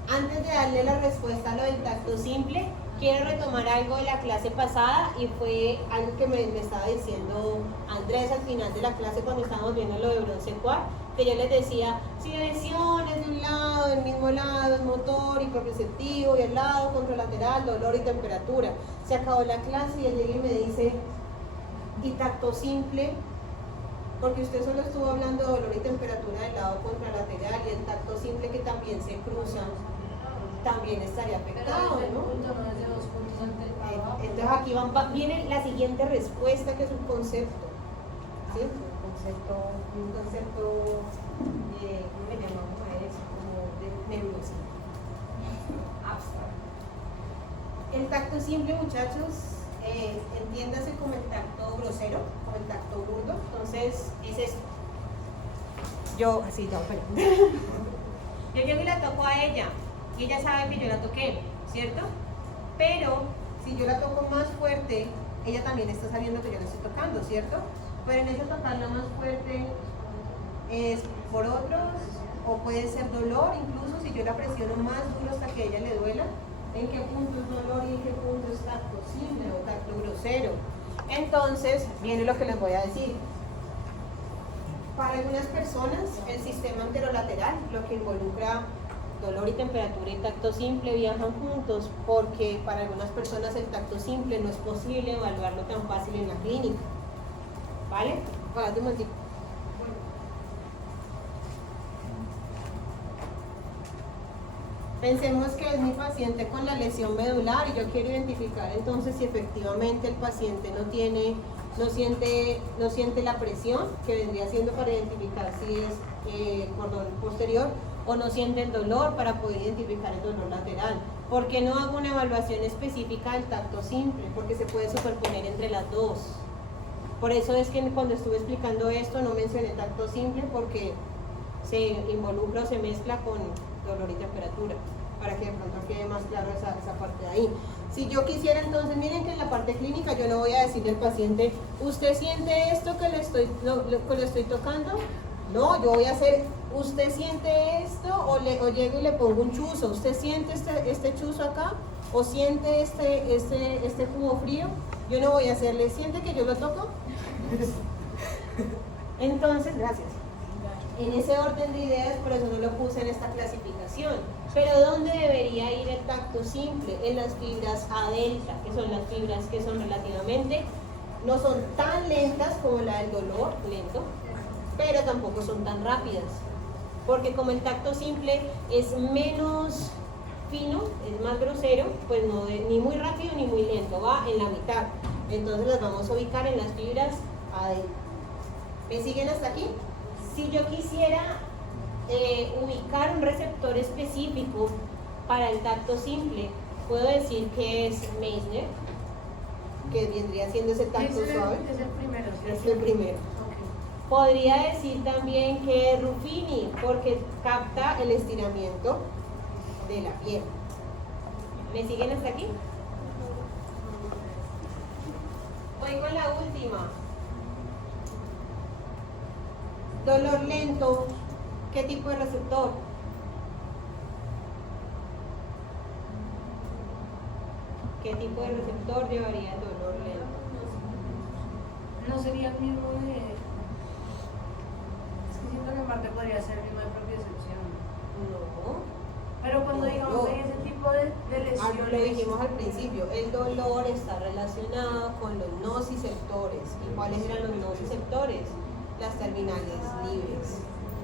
Antes de darle la respuesta a lo del tacto simple, quiero retomar algo de la clase pasada, y fue algo que me estaba diciendo Andrés al final de la clase cuando estábamos viendo lo de bronce quad, que yo les decía, si lesiones de un lado, del mismo lado, el motor y proprioceptivo, y el lado contralateral, dolor y temperatura. Se acabó la clase y él llega y me dice, ¿y tacto simple? Porque usted solo estuvo hablando de dolor y temperatura del lado contralateral, y el tacto simple, que también se cruza, también estaría afectado, ¿no? Entonces aquí viene la siguiente respuesta, que es un concepto, ¿sí? Un concepto, ¿cómo le llamamos a eso? Como de neurociencia. Abstract. El tacto simple, muchachos, entiéndase como el tacto grosero, como el tacto burdo. Entonces, es esto. Yo llego y la toco a ella, y ella sabe que yo la toqué, ¿cierto? Pero si yo la toco más fuerte, ella también está sabiendo que yo la estoy tocando, ¿cierto? Pero en eso tocarla más fuerte es por otros, o puede ser dolor, incluso si yo la presiono más duro hasta que a ella le duela. ¿En qué punto es dolor y en qué punto es tacto simple o tacto grosero? Entonces, viene lo que les voy a decir. Para algunas personas, el sistema anterolateral, lo que involucra dolor y temperatura y tacto simple, viajan juntos, porque para algunas personas el tacto simple no es posible evaluarlo tan fácil en la clínica. ¿Vale? Párate un momentito. Pensemos que es mi paciente con la lesión medular y yo quiero identificar entonces si efectivamente el paciente no siente la presión, que vendría siendo para identificar si es cordón posterior, o no siente el dolor para poder identificar el dolor lateral. ¿Por qué no hago una evaluación específica del tacto simple? Porque se puede superponer entre las dos. Por eso es que cuando estuve explicando esto no mencioné tacto simple, porque se involucra o se mezcla con dolor y temperatura, para que de pronto quede más claro esa parte de ahí. Si yo quisiera entonces, miren que en la parte clínica yo no voy a decirle al paciente, ¿usted siente esto que le estoy tocando? No, yo voy a hacer, ¿usted siente esto? O llego y le pongo un chuzo, ¿usted siente este chuzo acá? ¿O siente este jugo frío? Yo no voy a hacerle, ¿siente que yo lo toco? Entonces, gracias. En ese orden de ideas, por eso no lo puse en esta clasificación. Pero ¿dónde debería ir el tacto simple? En las fibras A delta, que son las fibras que son relativamente, no son tan lentas como la del dolor, lento, pero tampoco son tan rápidas. Porque como el tacto simple es menos fino, es más grosero, pues no ni muy rápido ni muy lento, va en la mitad. Entonces las vamos a ubicar en las fibras A delta. ¿Me siguen hasta aquí? Si yo quisiera ubicar un receptor específico para el tacto simple, puedo decir que es Meissner, que vendría siendo ese tacto suave. Es el primero. ¿Sí? Es el primero. Okay. Podría decir también que es Ruffini, porque capta el estiramiento de la piel. ¿Me siguen hasta aquí? Voy con la última. Dolor lento, ¿qué tipo de receptor? ¿Qué tipo de receptor llevaría el dolor lento? No sería el mismo de... Es que siento que en parte podría ser el mismo de propiocepción. No. Pero cuando digamos hay ese tipo de lesiones... Lo dijimos al principio, el dolor está relacionado con los nociceptores. ¿Y cuáles eran los nociceptores? Las terminales libres.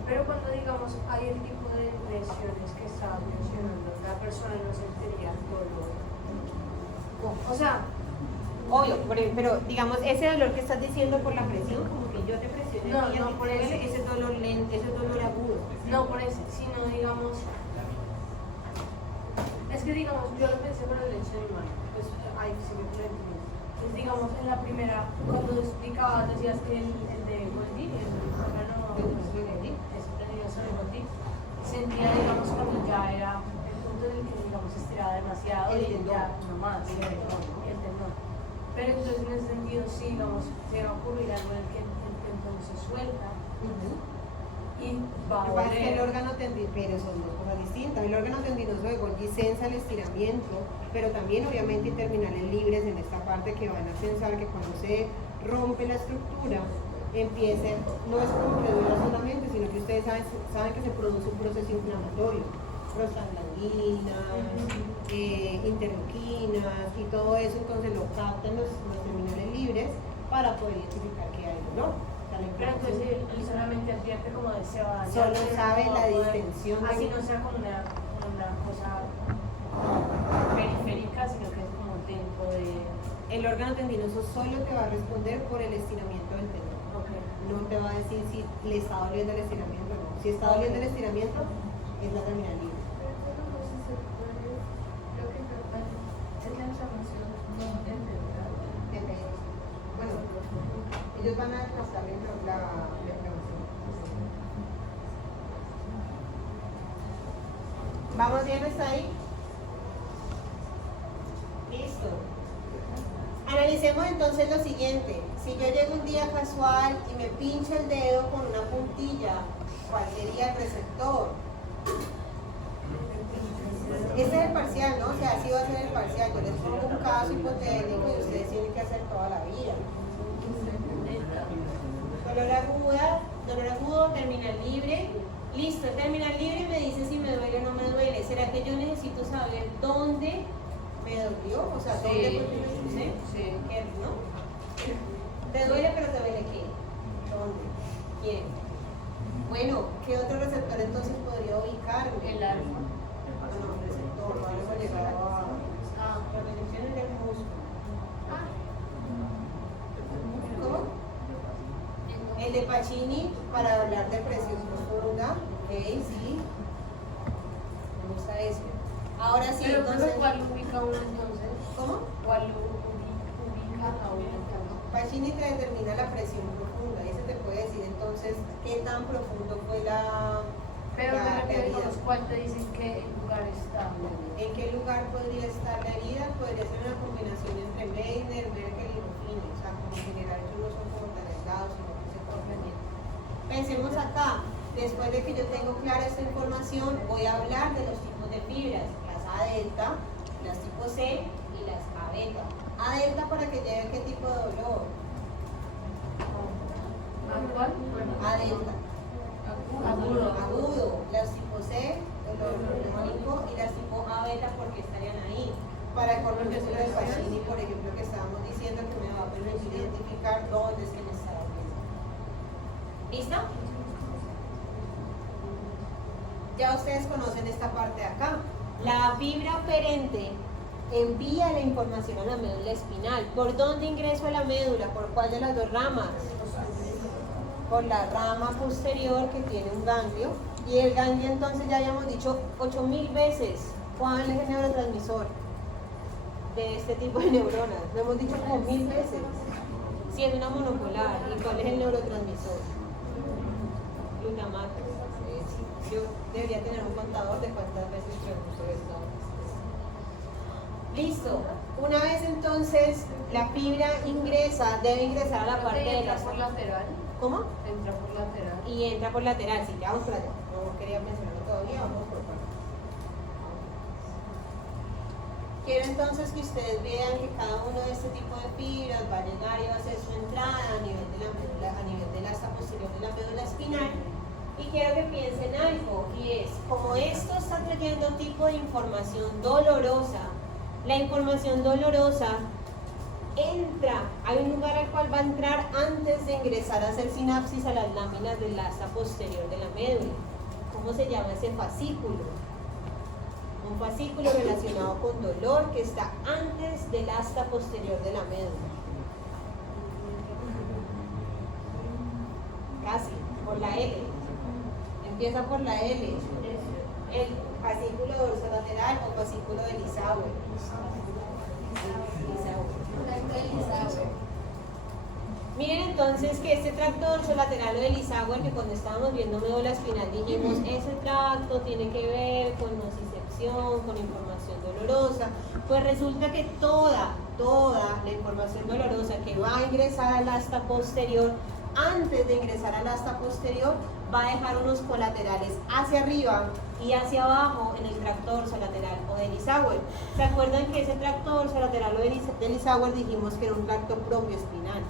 Pero cuando digamos hay el tipo de lesiones que estaba mencionando, la persona no sentiría dolor. O sea, obvio, pero digamos ese dolor que estás diciendo por la presión, como que yo te presione No, por eso. ese dolor lento, ese dolor agudo. no por eso, sino digamos, es que digamos, yo lo pensé por el hecho de mi mano, pues ahí sí me puede entender. Entonces digamos, en la primera, cuando explicabas, decías que el de Goldie, el órgano sentía, digamos, cuando ya era el punto en el que, digamos, estiraba demasiado y ya no más, y el tendón. Pero entonces en ese sentido, sí, digamos, se va a ocurrir algo en el que el tendón se suelta y va a Lo que pasa es que el volver. órgano tendinoso, pero son dos cosas distintas. El órgano tendinoso de Golgi sensa el estiramiento, pero también obviamente hay terminales libres en esta parte que van a sensar que cuando se rompe la estructura, empiece, no es como que duela solamente, sino que ustedes saben que se produce un proceso inflamatorio, prostaglandinas, interleuquinas y todo eso, entonces lo captan los terminales libres para poder identificar que hay dolor. Pero entonces él solamente advierte como de se va a dañar, Solo sabe la distensión. así no sea como una cosa periférica, sino que es como dentro de... El órgano tendinoso solo te va a responder por el estiramiento del tendón. Okay. No te va a decir si le está doliendo el estiramiento o no. Si está doliendo el estiramiento, es la terminal libre. Bueno, ellos van a desgastar la inflamación. ¿Vamos bien hasta ahí? Listo. Analicemos entonces lo siguiente. Si yo llego un día casual y me pincho el dedo con una puntilla, ¿cuál sería el receptor? Ese es el parcial, ¿no? O sea, así va a ser el parcial. Yo les pongo un caso hipotético y ustedes tienen que hacer toda la vida. Dolor agudo, terminal libre. Listo, terminal libre me dice si me duele o no me duele. ¿Será que yo necesito saber dónde me dolió? O sea, ¿dónde fue que me puse? Sí. ¿Qué, no? ¿Te duele pero te duele qué? ¿Dónde? ¿Quién? Bueno, ¿qué otro receptor entonces podría ubicarme? El alfa. No, de Pacini para hablar de presión profunda. Ok, sí. Me gusta eso. Ahora sí, Pero entonces. ¿cuál ubica uno entonces? ¿Cómo? ¿Cuál ubica a uno? Pacini te determina la presión profunda. Y ese te puede decir entonces qué tan profundo fue la. Pero la herida. ¿cuál te dicen qué lugar está? ¿En qué lugar podría estar la herida? Podría ser una combinación entre Meissner, Merkel y Ruffini. O sea, como en general ellos no son como tan aislados, sino que se complementan. Pensemos acá, después de que yo tengo clara esta información, voy a hablar de los tipos de fibras, las A delta, las tipo C y las A beta. A delta para que lleve qué tipo de dolor. ¿Cuál? A delta. Agudo. Las tipo C, dolor crónico, y las tipo A beta porque estarían ahí. Para el color de suelo de Pacini, por ejemplo, que estábamos diciendo que me va a permitir identificar dónde es que me está doliendo. ¿Listo? Ya ustedes conocen esta parte de acá. La fibra aferente envía la información a la médula espinal. ¿Por dónde ingreso a la médula? ¿Por cuál de las dos ramas? Por la rama posterior que tiene un ganglio. Y el ganglio entonces ya habíamos dicho 8000 veces cuál es el neurotransmisor de este tipo de neuronas. Lo hemos dicho como 1000 veces. Si es una monopolar, ¿y cuál es el neurotransmisor? Glutamato. Yo debería tener un contador de cuántas veces pregunto esto. Listo. Una vez entonces la fibra ingresa, debe ingresar a la parte de la... por lateral. ¿Cómo? Entra por lateral. Y entra por lateral, sí, ya vamos por allá. No quería mencionarlo todavía, vamos por partes. Quiero entonces que ustedes vean que cada uno de este tipo de fibras va a llegar y va a hacer su entrada a nivel de la médula, a nivel del asta posterior de la médula espinal. Y quiero que piensen algo, y es, como esto está trayendo un tipo de información dolorosa, la información dolorosa entra, hay un lugar al cual va a entrar antes de ingresar a hacer sinapsis a las láminas del asta posterior de la médula. ¿Cómo se llama ese fascículo? Un fascículo relacionado con dolor que está antes del asta posterior de la médula. Casi, por la L. Empieza por la L. El fascículo dorsolateral o fascículo de Lisauer. Miren entonces que este tracto dorsolateral o de Lisauer, que cuando estábamos viendo médula espinal dijimos ese tracto tiene que ver con nocicepción, con información dolorosa, pues resulta que toda la información dolorosa que va a ingresar al asta posterior, antes de ingresar al asta posterior, va a dejar unos colaterales hacia arriba y hacia abajo en el tracto dorsolateral o de Lisauer. ¿Se acuerdan que ese tracto dorsolateral o de Lisauer dijimos que era un tracto propio espinal?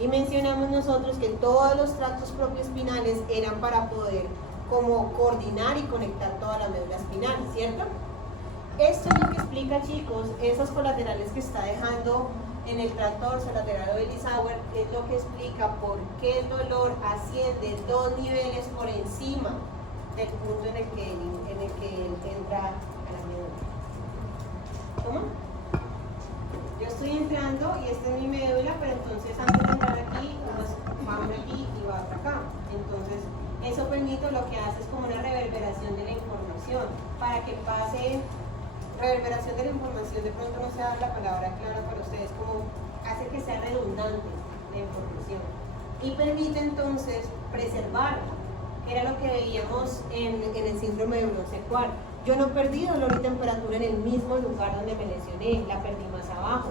Y mencionamos nosotros que todos los tractos propioespinales eran para poder como coordinar y conectar toda la médula espinal, ¿cierto? Esto es lo que explica, chicos, esos colaterales que está dejando en el tracto dorsolateral o de Lisauer, es lo que explica por qué el dolor asciende 2 niveles por encima del punto en el que él entra a la médula. ¿Cómo? Yo estoy entrando y esta es mi médula, pero entonces antes de entrar aquí, va uno aquí y va otro acá. Entonces, eso permite, lo que hace es como una reverberación de la información. Para que pase, reverberación de la información, de pronto no sea la palabra clara para ustedes, como hace que sea redundante la información. Y permite entonces preservarla, que era lo que veíamos en el síndrome de bronce-cuar. Yo no perdí dolor y temperatura en el mismo lugar donde me lesioné, la perdí más abajo.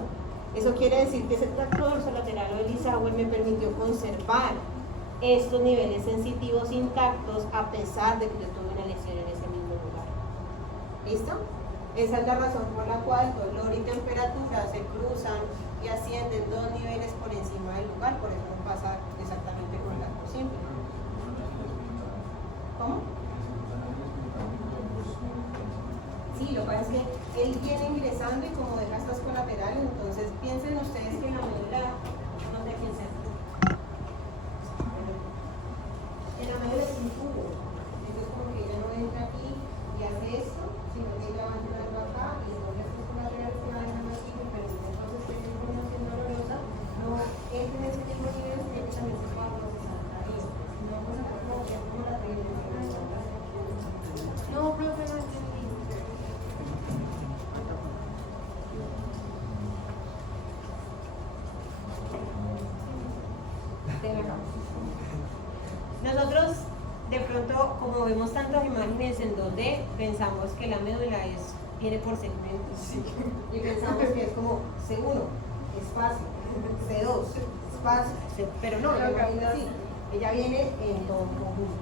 Eso quiere decir que ese tracto dorsolateral o el Lisauer me permitió conservar estos niveles sensitivos intactos a pesar de que yo tuve una lesión en ese mismo lugar. ¿Listo? Esa es la razón por la cual dolor y temperatura se cruzan y ascienden 2 niveles por encima del lugar, por eso no pasa exactamente con el acto simple. ¿Cómo? Sí, lo que pasa es que él viene ingresando y como deja estas colaterales, entonces piensen ustedes que en la médula, no sé quién sea. En la médula es un cubo, entonces como que ella no entra aquí y hace esto, sino que ella va entrando acá y entonces estas colaterales que van dejando aquí me permiten entonces que esa información dolorosa no entre en ese mismo nivel, sino que también se pueda procesar ahí. vemos tantas imágenes en donde pensamos que la médula viene por segmentos y pensamos que es como C1, espacio, C2, espacio, pero no, ella no viene así, ella viene en todo conjunto.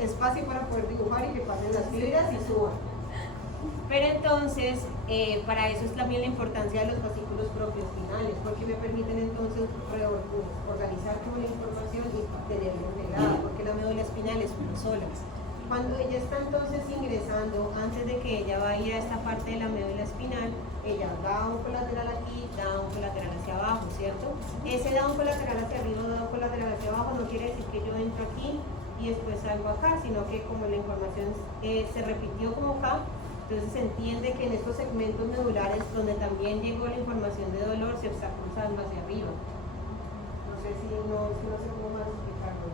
Espacio para poder dibujar y que pasen las fibras y suban. Pero entonces, para eso es también la importancia de los fascículos propios finales, porque me permiten entonces organizar toda la información y tenerla integrada, porque la médula espinal es una sola. Cuando ella está entonces ingresando, antes de que ella vaya a ir a esta parte de la médula espinal, ella da un colateral aquí, da un colateral hacia abajo, ¿cierto? Ese da un colateral hacia arriba, da un colateral hacia abajo, no quiere decir que yo entro aquí y después salgo acá, sino que como la información se repitió como acá, entonces se entiende que en estos segmentos medulares donde también llegó la información de dolor se está cruzando hacia arriba. No sé si no sé cómo más explicarlo.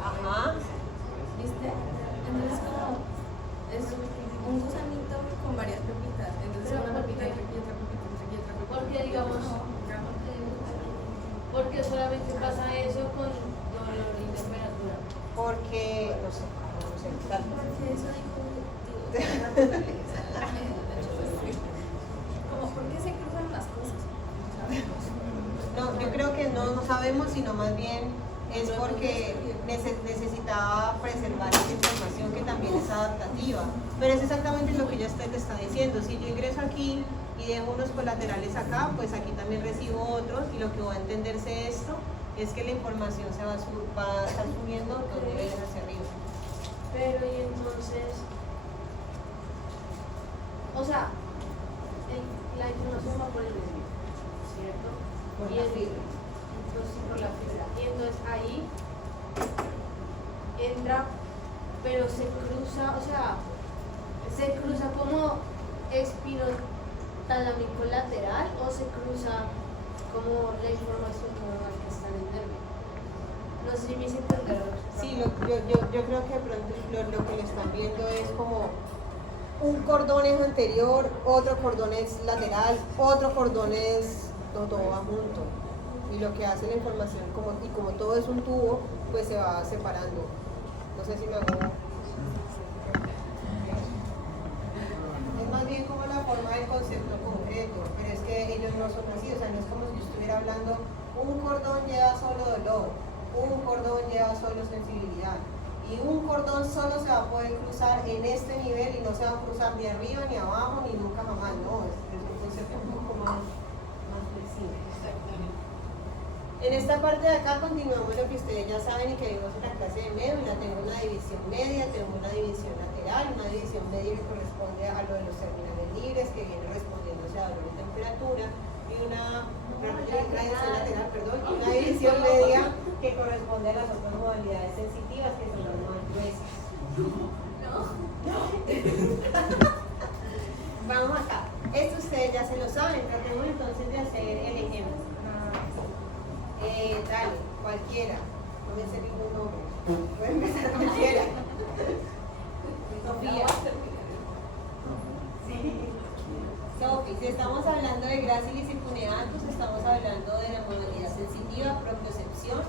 Ajá. ¿Viste? Entonces como es un gusanito con varias pepitas. Entonces Pero una ¿por pepita qué? y otra pepita y otra pepita. Porque digamos, porque solamente pasa eso con dolor y temperatura. Porque, no sé, tal. Porque eso dijo como por qué se cruzan las cosas. No, yo creo que no sabemos, sino más bien es porque necesitaba preservar esa información que también es adaptativa. Pero es exactamente lo que ya usted está diciendo. Si yo ingreso aquí y dejo unos colaterales acá, pues aquí también recibo otros, y lo que va a entenderse esto es que la información se va a estar subiendo dos niveles hacia arriba. Pero y entonces, o sea, la información va por el desvío, ¿cierto? Por Y la el- fibra. Entonces, por la fibra. Y entonces ahí entra, pero se cruza, o sea, se cruza como espirotalámico lateral o se cruza como la información normal que está en el nervio. No sé si me hice entender. Sí, yo creo que de pronto lo que le están viendo es como un cordón es anterior, otro cordón es lateral, otro cordón es todo va junto. Y lo que hace la información, como todo es un tubo, pues se va separando. No sé si me hago. Es más bien como la forma del concepto concreto, pero es que ellos no son así, o sea, no es como si yo estuviera hablando, un cordón lleva solo dolor, un cordón lleva solo sensibilidad, y un cordón solo se va a poder cruzar en este nivel y no se va a cruzar ni arriba ni abajo ni nunca jamás, no, es un concepto un poco más flexible. En esta parte de acá continuamos lo que ustedes ya saben y que vimos en la clase de médula. Tengo una división media, tengo una división lateral, una división media que corresponde a lo de los terminales libres, que viene respondiéndose a dolor y temperatura, y una división lateral, perdón, y una división media que corresponde a las otras modalidades sensitivas, que son las más gruesas. Vamos acá. Esto ustedes ya se lo saben, tratemos entonces de hacer el ejemplo. Dale, cualquiera, no me sé ningún nombre, puede empezar cualquiera. Sofía. Sofi, si estamos hablando de grácilis y cuneatus, estamos hablando de la modalidad sensitiva, propiocepción,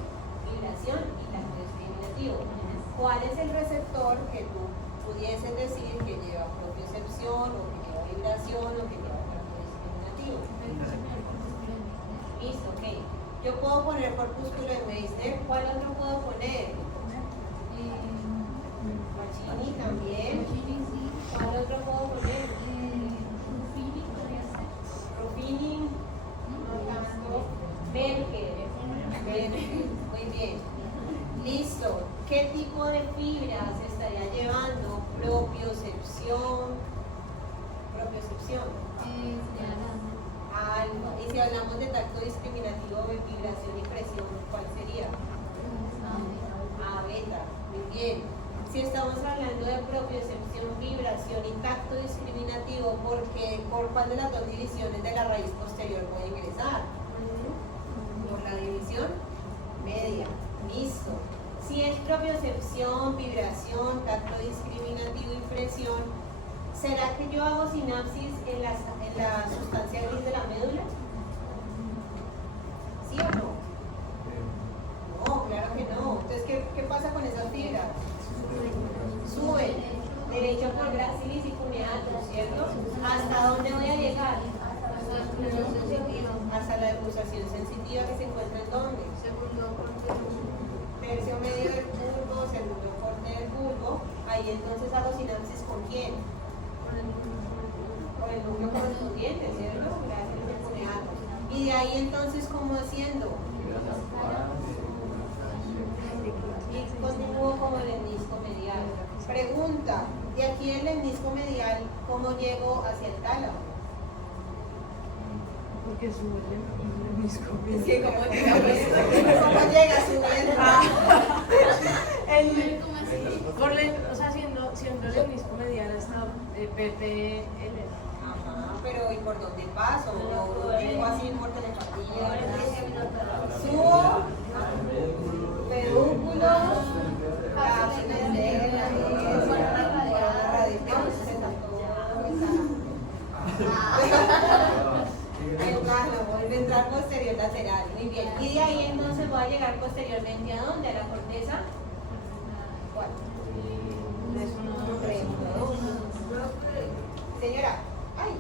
vibración y lacto discriminativo. ¿Cuál es el receptor que tú pudieses decir que lleva propiocepción o que lleva vibración o que lleva lacto discriminativo? Listo, ok. Yo puedo poner corpúsculo de Meissner. ¿Cuál otro puedo poner? Machini también. ¿Cuál otro puedo poner? Ruffini. No tanto. Berger. Muy bien. Listo. ¿Qué tipo de fibras estaría llevando? Propiocepción. Algo. Y si hablamos de tacto discriminativo, vibración y presión, ¿cuál sería? A, beta. Muy bien. Si estamos hablando de propiocepción, vibración y tacto discriminativo, ¿por cuál de las dos divisiones de la raíz posterior puede ingresar? Por la división media. Listo. Si es propiocepción, vibración, tacto discriminativo y presión, ¿será que yo hago sinapsis en la sustancia gris de la médula? ¿Sí o no? No, claro que no. Entonces, ¿qué pasa con esas fibras? Suben, derecho por gracilis y cuneatum, ¿cierto? ¿Hasta dónde voy a llegar? Hasta la pulsación sensitiva que se encuentra en dónde? Tercio medio del bulbo, segundo corte del bulbo. Ahí entonces hago sinapsis ¿con quién? Con el núcleo correspondiente, ¿cierto? Gracilis y cuneatum. Y de ahí entonces, ¿cómo haciendo? Y continúo como el lemnisco medial. Pregunta, de aquí el lemnisco medial, ¿cómo llego hacia el tálamo? Porque sube el lemnisco medial. Sí, ¿cómo llega subiendo? O sea, siendo el lemnisco medial hasta PPL. Ajá, pero ¿y por dónde paso? ¿No llego así por telepatía? Subo, pedúnculo, cápsula interna, el ventral posterior lateral. Muy bien. Y de ahí entonces voy a llegar posteriormente ¿a dónde? ¿A la corteza? ¿Cuál? Señora, ay.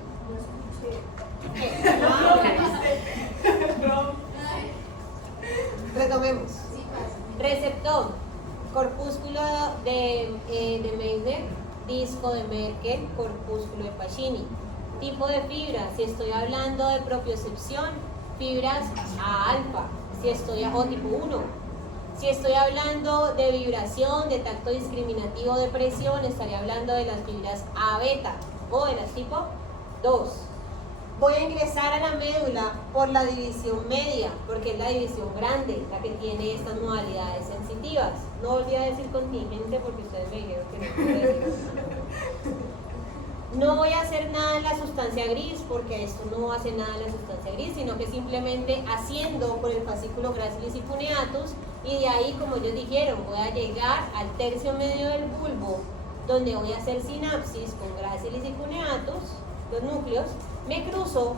Retomemos. Receptor, corpúsculo de Meissner, disco de Merkel, corpúsculo de Pacini. Tipo de fibra, si estoy hablando de propiocepción, fibras a alfa, si estoy o tipo 1. Si estoy hablando de vibración, de tacto discriminativo, de presión, estaría hablando de las fibras a beta o de las tipo 2. Voy a ingresar a la médula por la división media, porque es la división grande, la que tiene estas modalidades sensitivas. No volví a decir contingente porque ustedes me dijeron que no podía decir. No voy a hacer nada en la sustancia gris, porque esto no hace nada en la sustancia gris, sino que simplemente haciendo por el fascículo gracilis y cuneatus, y de ahí, como ellos dijeron, voy a llegar al tercio medio del bulbo, donde voy a hacer sinapsis con gracilis y cuneatus, los núcleos, me cruzo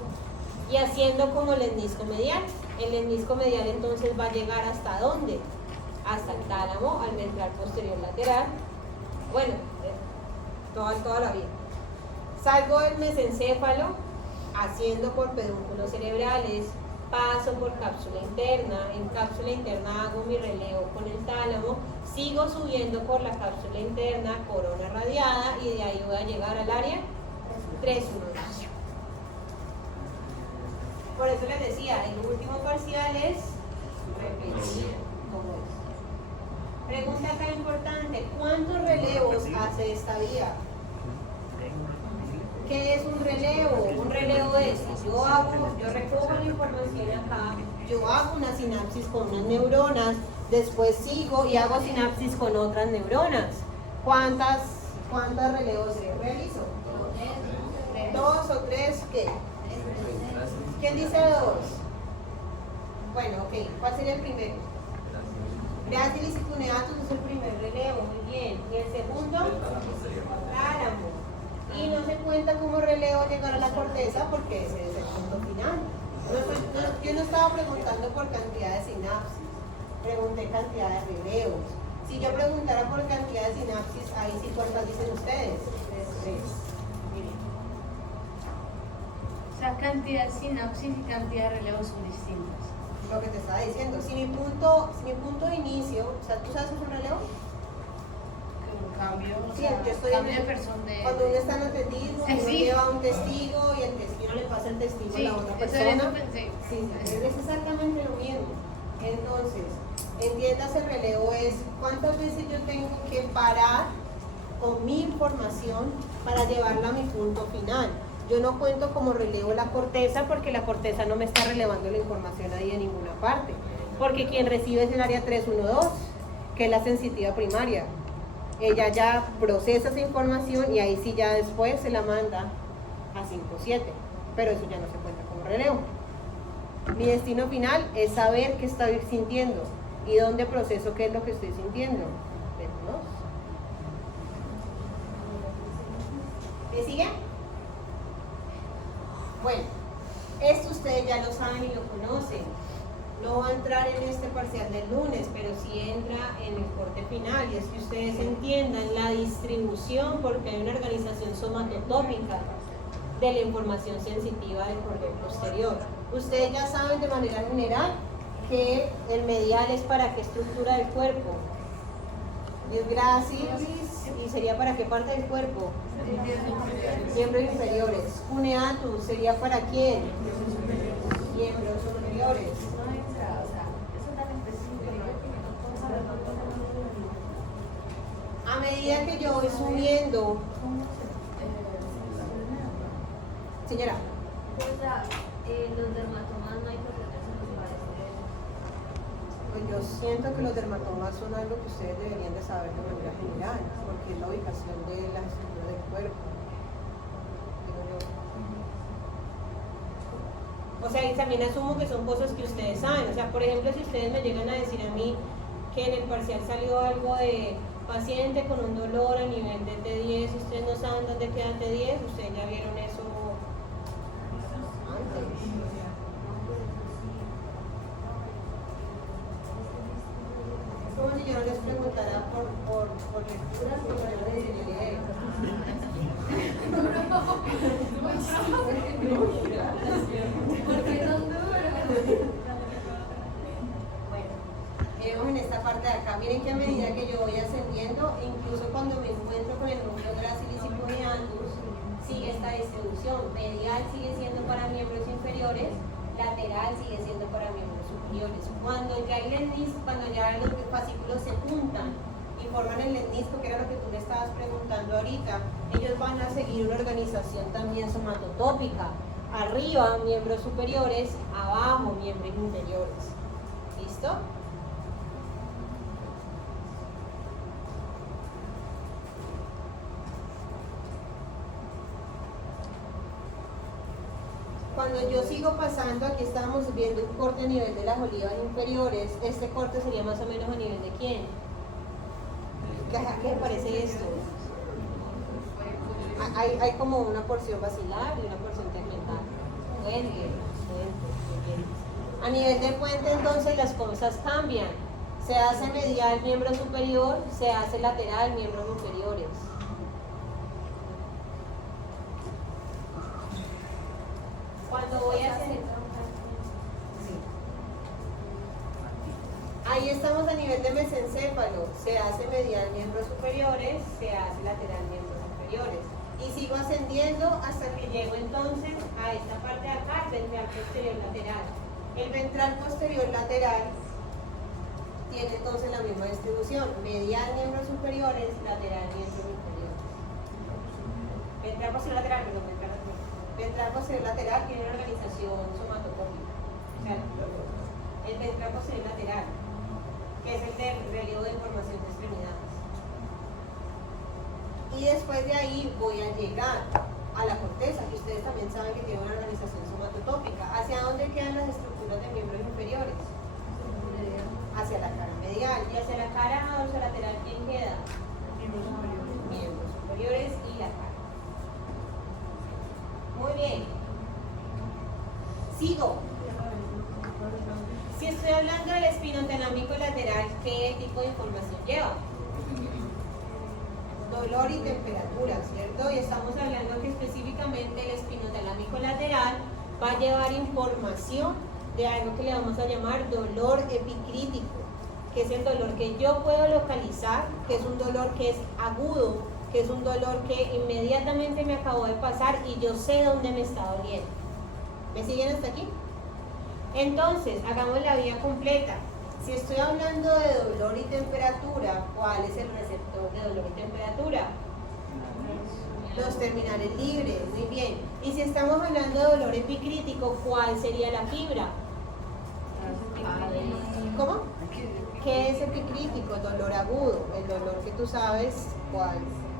y haciendo como el lemnisco medial. El lemnisco medial entonces va a llegar ¿hasta dónde? Hasta el tálamo, al ventral posterior lateral. Bueno, toda la vida. Salgo del mesencéfalo, haciendo por pedúnculos cerebrales, paso por cápsula interna, en cápsula interna hago mi relevo con el tálamo, sigo subiendo por la cápsula interna, corona radiada, y de ahí voy a llegar al área 3-1. Por eso les decía, el último parcial es repetir todo esto. Pregunta acá importante, ¿cuántos relevos hace esta vía? ¿Qué es un relevo? Un relevo es, yo recojo la información acá, yo hago una sinapsis con unas neuronas, después sigo y hago sinapsis con otras neuronas. ¿Cuántas relevos realizo? 2 o 3, ¿qué? ¿Quién dice 2? Bueno, ok, ¿cuál sería el primero? Gracilis y cuneatus es el primer relevo, muy bien. ¿Y el segundo? Tálamo. Y no se cuenta como relevo llegar a la corteza porque ese es el punto final. Yo no estaba preguntando por cantidad de sinapsis, pregunté cantidad de relevos. Si yo preguntara por cantidad de sinapsis, ahí sí, ¿cuántas dicen ustedes? 3. Miren. O sea, cantidad de sinapsis y cantidad de relevos son distintas. Lo que te estaba diciendo, si mi punto de inicio, o sea, ¿tú sabes qué es un relevo? Cambio, o Sí, sea, yo estoy cambio en de persona cuando uno está en atletismo, uno sí. lleva un testigo y el testigo le pasa el testigo a la otra eso persona. pensé. Sí, es exactamente lo mismo. Entonces, entiendas, el relevo es cuántas veces yo tengo que parar con mi información para llevarla a mi punto final. Yo no cuento como relevo la corteza porque la corteza no me está relevando la información ahí en ninguna parte. Porque quien recibe es el área 312, que es la sensitiva primaria. ella ya procesa esa información y ahí sí ya después se la manda a 5-7, pero eso ya no se cuenta como relevo. Mi destino final es saber qué estoy sintiendo y dónde proceso qué es lo que estoy sintiendo. ¿Me sigue? Bueno, esto ustedes ya lo saben y lo conocen. No va a entrar en este parcial del lunes, pero sí entra en el corte final, y es que ustedes entiendan la distribución, porque hay una organización somatotópica de la información sensitiva del cordón posterior. Ustedes ya saben de manera general que el medial es para qué estructura del cuerpo. Es grácil y sería para qué parte del cuerpo. Miembros inferiores. Cuneatus sería para quién. Miembros superiores. A medida que yo voy subiendo, señora. Los dermatomas no hay problemas en los paredes. Pues yo siento que los dermatomas son algo que ustedes deberían de saber de manera general, porque es la ubicación de la estructura del cuerpo. O sea, y también asumo que son cosas que ustedes saben. O sea, por ejemplo, si ustedes me llegan a decir a mí que en el parcial salió algo de paciente con un dolor a nivel de T10, y ustedes no saben dónde queda T10, ustedes ya vieron eso antes. Es como si yo no les preguntara por lecturas, pero yo les enseñaría. Bueno, miremos en esta parte de acá. Miren que a medida que yo voy ascendiendo, incluso cuando me encuentro con el núcleo gracilis y cuneatus, sigue esta distribución. Medial sigue siendo para miembros inferiores, lateral sigue siendo para miembros superiores. Cuando ya los fascículos se juntan y forman el lemnisco, que era lo que tú me estabas preguntando ahorita, ellos van a seguir una organización también somatotópica. Arriba, miembros superiores, abajo, miembros inferiores. ¿Listo? Cuando yo sigo pasando, aquí estamos viendo un corte a nivel de las olivas inferiores. Este corte sería más o menos a nivel de quién. ¿Qué parece esto? Hay como una porción basilar y una porción tegmental. Puente. A nivel de puente, entonces las cosas cambian. Se hace medial miembro superior, se hace lateral miembros inferiores. Cuando voy a hacer... Ahí estamos a nivel de mesencéfalo. Se hace medial miembros superiores, se hace lateral miembros inferiores. Y sigo ascendiendo hasta que llego entonces a esta parte de acá, el ventral posterior lateral. El ventral posterior lateral tiene entonces la misma distribución. Medial miembros superiores, lateral miembros inferiores. Ventral posterior lateral, perdón, ventral posterior lateral tiene una organización somatotópica. O sea, el ventral posterior lateral, que es el de relevo de información de extremidades. Y después de ahí voy a llegar a la corteza, que ustedes también saben que tiene una organización somatotópica. ¿Hacia dónde quedan las estructuras de miembros inferiores? Hacia la cara medial. ¿Y hacia la cara dorsolateral quién queda? Miembros superiores y la cara. Muy bien. Sigo. Si estoy hablando del espinotalámico lateral, ¿qué tipo de información lleva? Dolor y temperatura, ¿cierto? Y estamos hablando que específicamente el espinotalámico lateral va a llevar información de algo que le vamos a llamar dolor epicrítico, que es el dolor que yo puedo localizar, que es un dolor que es agudo, que es un dolor que inmediatamente me acabó de pasar y yo sé dónde me está doliendo. ¿Me siguen hasta aquí? Entonces, hagamos la vía completa. Si estoy hablando de dolor y temperatura, ¿cuál es el receptor de dolor y temperatura? Los terminales libres, muy bien. Y si estamos hablando de dolor epicrítico, ¿cuál sería la fibra? ¿Cómo? ¿Qué es epicrítico? Dolor agudo, el dolor que tú sabes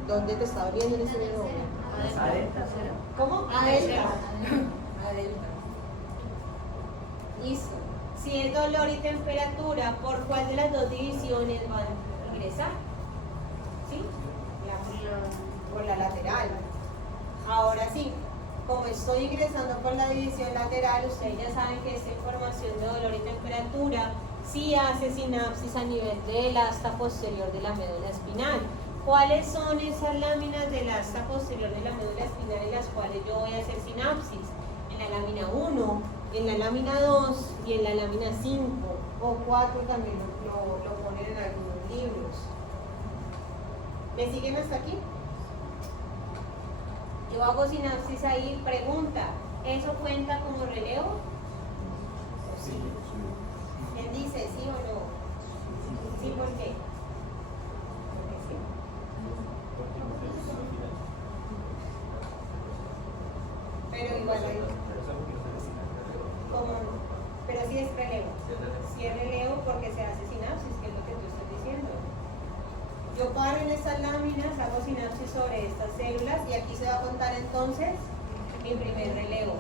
dónde te está doliendo en ese momento. ¿Cómo? Adelta. Listo. Si es dolor y temperatura, ¿por cuál de las dos divisiones van a ingresar? ¿Sí? Por la lateral. Ahora sí, como estoy ingresando por la división lateral, ustedes ya saben que esta información de dolor y temperatura sí hace sinapsis a nivel del asta posterior de la médula espinal. ¿Cuáles son esas láminas del asta posterior de la médula espinal en las cuales yo voy a hacer sinapsis? En la lámina 1, en la lámina 2 y en la lámina 5 o 4 también lo ponen en algunos libros. ¿Me siguen hasta aquí? Yo hago sinapsis ahí, pregunta, ¿eso cuenta como relevo? Sí. ¿Quién dice sí o no? ¿Sí por qué? Porque sí. Pero igual hay como, pero sí es relevo. Sí es relevo porque se hace sinapsis, que es lo que tú estás diciendo. Yo paro en estas láminas, hago sinapsis sobre estas células y aquí se va a contar entonces mi primer relevo.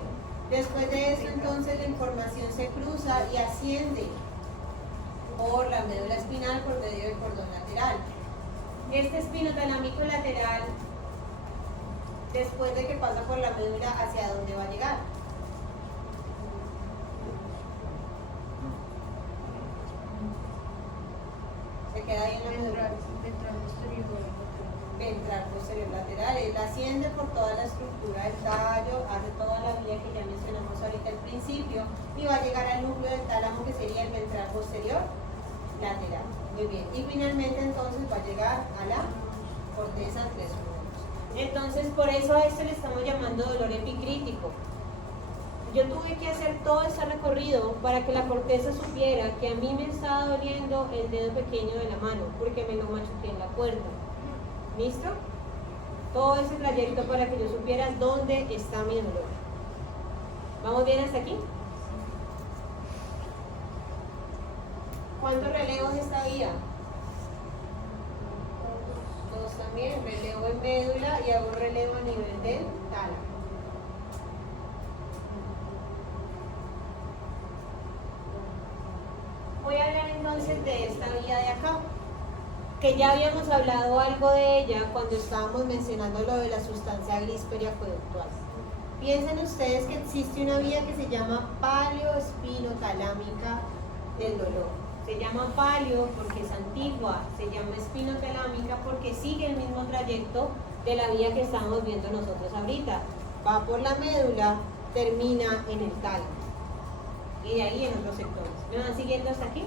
Después de eso entonces la información se cruza y asciende por la médula espinal por medio del cordón lateral. Este espinotalámico lateral, después de que pasa por la médula, ¿hacia dónde va a llegar? Se queda ahí en la médula. Ventral posterior lateral. Él asciende por toda la estructura del tallo, hace toda la vía que ya mencionamos ahorita al principio y va a llegar al núcleo del tálamo, que sería el ventral posterior lateral. Muy bien. Y finalmente entonces va a llegar a la corteza tres puntos. Entonces por eso a esto le estamos llamando dolor epicrítico. Yo tuve que hacer todo este recorrido para que la corteza supiera que a mí me estaba doliendo el dedo pequeño de la mano porque me lo machuqué en la puerta. ¿Listo? Todo ese trayecto para que yo supiera dónde está mi dolor. ¿Vamos bien hasta aquí? ¿Cuántos relevos esta vía? Dos también, relevo en médula y hago relevo a nivel del tálamo. Voy a hablar entonces de esta vía de acá, que ya habíamos hablado algo de ella cuando estábamos mencionando lo de la sustancia gris periacueductual. Piensen ustedes que existe una vía que se llama paleoespinotalámica del dolor. Se llama paleo porque es antigua, se llama espinotalámica porque sigue el mismo trayecto de la vía que estamos viendo nosotros ahorita. Va por la médula, termina en el tálamo y de ahí en otros sectores. ¿Me van siguiendo hasta aquí?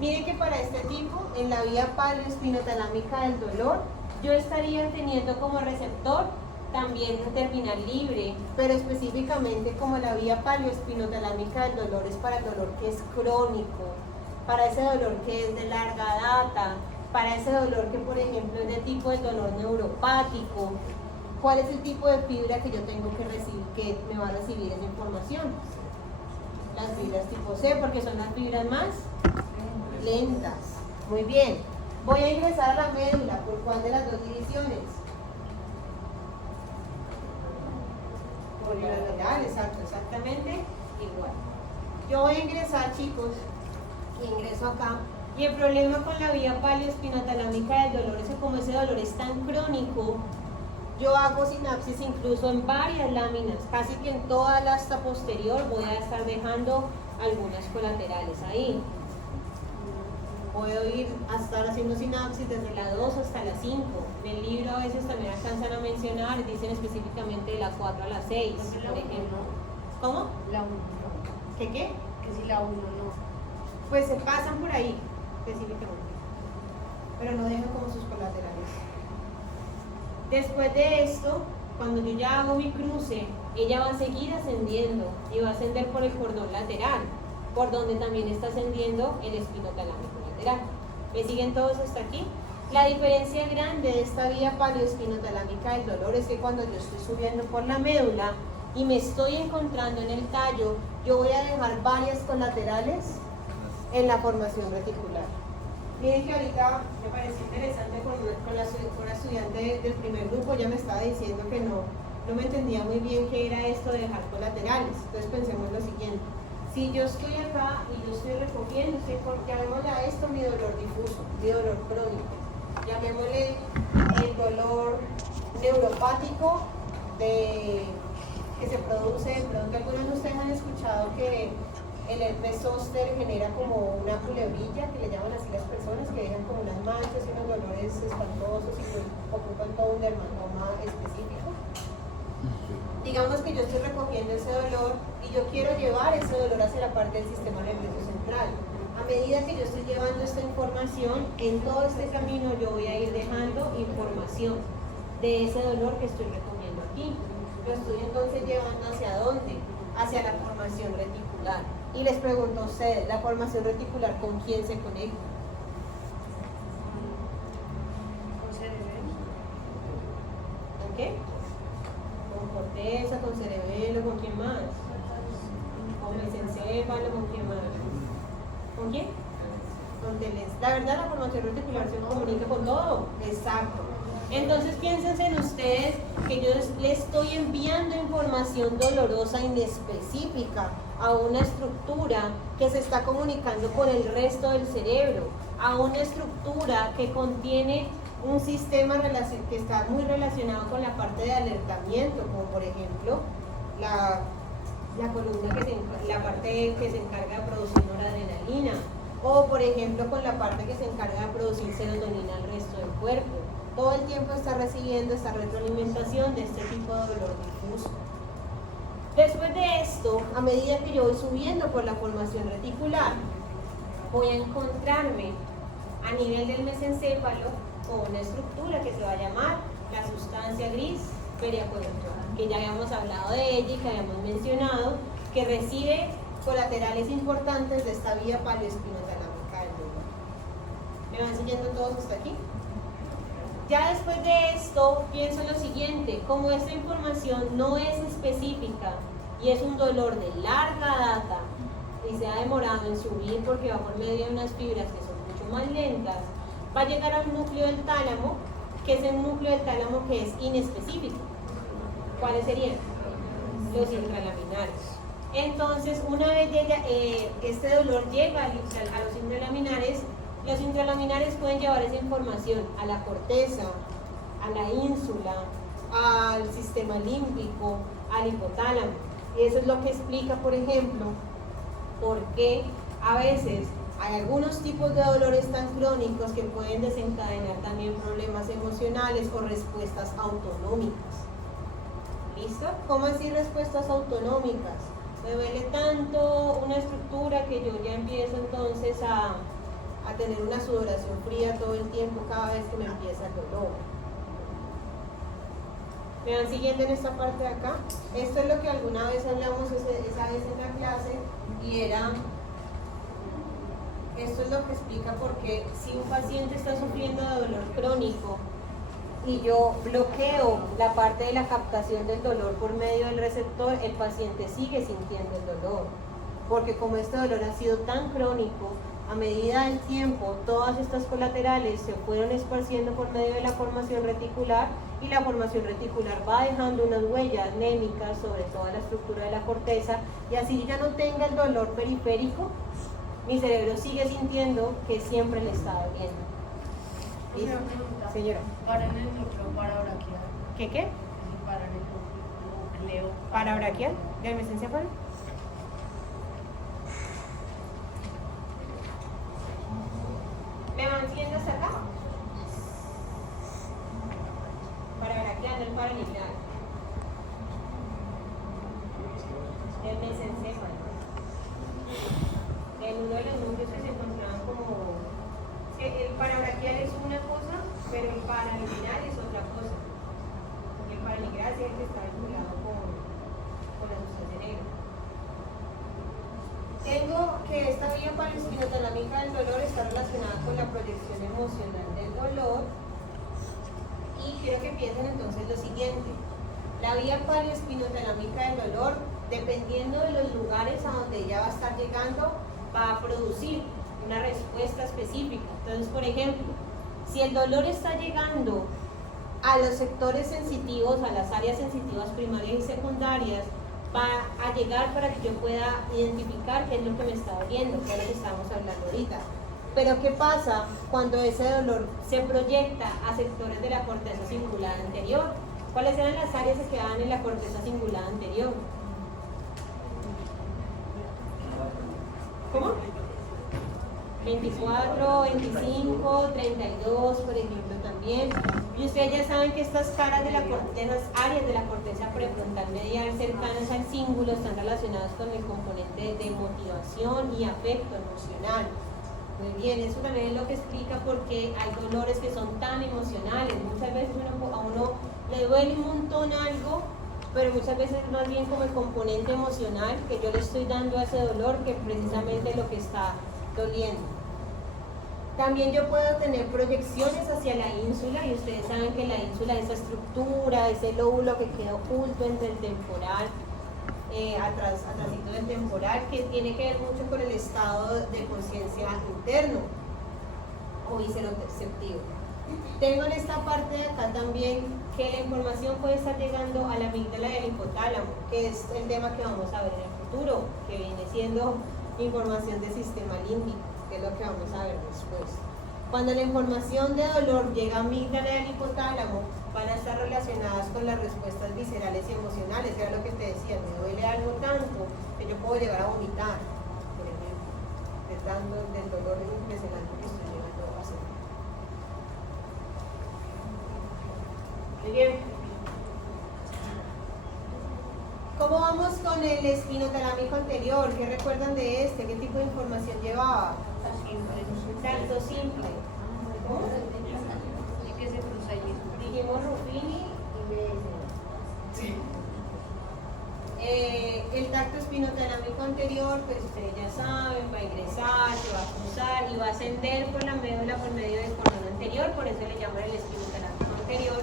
Miren que para este tipo, en la vía paleoespinotalámica del dolor, yo estaría teniendo como receptor también un terminal libre, pero específicamente como la vía paleoespinotalámica del dolor es para el dolor que es crónico, para ese dolor que es de larga data, para ese dolor que por ejemplo es de tipo de dolor neuropático. ¿Cuál es el tipo de fibra que yo tengo que recibir, que me va a recibir esa información? Las fibras tipo C, porque son las fibras más lentas. Muy bien. Voy a ingresar a la médula. ¿Por cuál de las dos divisiones? Por la lateral, exacto, exactamente igual. Yo voy a ingresar, chicos, ingreso acá. Y el problema con la vía paleoespinotalámica del dolor es que como ese dolor es tan crónico, yo hago sinapsis incluso en varias láminas, casi que en toda la asta posterior voy a estar dejando algunas colaterales ahí. Puedo ir a estar haciendo sinapsis desde la 2 hasta la 5. En el libro a veces también alcanzan a mencionar, dicen específicamente de la 4 a la 6, por ejemplo. ¿Cómo? La 1 no. ¿Qué? Que si la 1 no. Pues se pasan por ahí, específicamente. Pero no dejan como sus colaterales. Después de esto, cuando yo ya hago mi cruce, ella va a seguir ascendiendo y va a ascender por el cordón lateral, por donde también está ascendiendo el espinotalámico lateral. ¿Me siguen todos hasta aquí? La diferencia grande de esta vía paleoespinotalámica del dolor es que cuando yo estoy subiendo por la médula y me estoy encontrando en el tallo, yo voy a dejar varias colaterales en la formación reticular. Miren que ahorita me pareció interesante con una estudiante del primer grupo, ya me estaba diciendo que no me entendía muy bien qué era esto de dejar colaterales. Entonces pensemos lo siguiente: si yo estoy acá y yo estoy recogiendo, llamémosle a esto mi dolor difuso, mi dolor crónico, llamémosle el dolor neuropático que se produce, de pronto algunos de ustedes han escuchado que el herpes zóster genera como una culebrilla, que le llaman así las personas, que dejan como unas manchas y unos dolores espantosos y que ocupan todo un dermatoma específico. Digamos que yo estoy recogiendo ese dolor y yo quiero llevar ese dolor hacia la parte del sistema nervioso central. A medida que yo estoy llevando esta información, en todo este camino yo voy a ir dejando información de ese dolor que estoy recogiendo aquí. Lo estoy entonces llevando ¿hacia dónde? Hacia la formación reticular. Y les pregunto a ustedes, ¿la formación reticular con quién se conecta? Con cerebelo. ¿Con qué? Con corteza, con cerebelo, ¿con quién más? Con mesencéfalo, ¿con quién más? ¿Con quién? Con telés. La verdad, la formación reticular se comunica con todo. Exacto. Entonces piénsense en ustedes que yo les estoy enviando información dolorosa inespecífica a una estructura que se está comunicando con el resto del cerebro, a una estructura que contiene un sistema que está muy relacionado con la parte de alertamiento, como por ejemplo la columna la parte que se encarga de producir noradrenalina, o por ejemplo con la parte que se encarga de producir serotonina al resto del cuerpo. Todo el tiempo está recibiendo esta retroalimentación de este tipo de dolor difuso. Después de esto, a medida que yo voy subiendo por la formación reticular, voy a encontrarme a nivel del mesencéfalo con una estructura que se va a llamar la sustancia gris periacueductual, que ya habíamos hablado de ella y que habíamos mencionado, que recibe colaterales importantes de esta vía paleoespinotalámica del dolor. ¿Me van siguiendo todos hasta aquí? Ya después de esto, pienso en lo siguiente: como esta información no es específica y es un dolor de larga data y se ha demorado en subir porque va por medio de unas fibras que son mucho más lentas, va a llegar a un núcleo del tálamo, que es el núcleo del tálamo que es inespecífico. ¿Cuáles serían? Los intralaminares. Entonces, una vez este dolor llega a los intralaminares, los intralaminares pueden llevar esa información a la corteza, a la ínsula, al sistema límbico, al hipotálamo. Y eso es lo que explica, por ejemplo, por qué a veces hay algunos tipos de dolores tan crónicos que pueden desencadenar también problemas emocionales o respuestas autonómicas. ¿Listo? ¿Cómo así respuestas autonómicas? Me duele tanto una estructura que yo ya empiezo entonces a tener una sudoración fría todo el tiempo cada vez que me empieza el dolor. ¿Me van siguiendo en esta parte de acá? Esto es lo que alguna vez hablamos esa vez en la clase y esto es lo que explica por qué si un paciente está sufriendo de dolor crónico y yo bloqueo la parte de la captación del dolor por medio del receptor, el paciente sigue sintiendo el dolor, porque como este dolor ha sido tan crónico, a medida del tiempo todas estas colaterales se fueron esparciendo por medio de la formación reticular y la formación reticular va dejando unas huellas anémicas sobre toda la estructura de la corteza, y así yo ya no tenga el dolor periférico, mi cerebro sigue sintiendo que siempre le está doliendo. Una pregunta. Señora. Para en el núcleo parabraquial. ¿Qué? Para en el núcleo ¿Parabraquial? ¿Del mesencéfalo? ¿Me van siguiendo hasta acá? Parabraquial, el paralineal. El mesencéfalo. Uno de los núcleos que se encontraban como... El parabraquial es una cosa, pero el paralineal es otra cosa. El paralineal es el que está vinculado con la sustancia negra. Tengo que esta vía paleoespinotalámica del dolor está relacionada con la proyección emocional del dolor, y quiero que piensen entonces lo siguiente: la vía paleoespinotalámica del dolor, dependiendo de los lugares a donde ella va a estar llegando, va a producir una respuesta específica. Entonces, por ejemplo, si el dolor está llegando a los sectores sensitivos, a las áreas sensitivas primarias y secundarias, va a llegar para que yo pueda identificar qué es lo que me está doliendo, que es lo que estábamos hablando ahorita. Pero ¿qué pasa cuando ese dolor se proyecta a sectores de la corteza cingulada anterior? ¿Cuáles eran las áreas que quedaban en la corteza cingulada anterior? ¿Cómo? 24, 25, 32, por ejemplo, también. Y ustedes ya saben que estas caras de las áreas de la corteza prefrontal medial cercanas al cíngulo están relacionadas con el componente de motivación y afecto emocional. Muy bien, eso también es lo que explica por qué hay dolores que son tan emocionales. Muchas veces a uno le duele un montón algo, pero muchas veces es más bien como el componente emocional que yo le estoy dando a ese dolor que precisamente lo que está doliendo. También yo puedo tener proyecciones hacia la ínsula, y ustedes saben que la ínsula es esa estructura, ese lóbulo que queda oculto entre el temporal, atrásito del temporal, que tiene que ver mucho con el estado de conciencia interno o visceroperceptivo. Tengo en esta parte de acá también que la información puede estar llegando a la amígdala y al hipotálamo, que es el tema que vamos a ver en el futuro, que viene siendo información del sistema límbico, que es lo que vamos a ver después. Cuando la información de dolor llega a amígdala y al hipotálamo, van a estar relacionadas con las respuestas viscerales y emocionales. Era lo que te decía, me duele algo tanto que yo puedo llegar a vomitar, por ejemplo, del dolor impresionante que estoy llegando a sentir. Muy bien. ¿Cómo vamos con el espinotalámico anterior? ¿Qué recuerdan de este? ¿Qué tipo de información llevaba? Salto simple. ¿Cómo? ¿Qué se cruza ahí? Dijimos Ruffini y BS. Sí. El tacto espinotalámico anterior, pues ustedes ya saben, va a ingresar, se va a cruzar y va a ascender por la médula por medio del cordón anterior, por eso le llaman el espinotalámico anterior.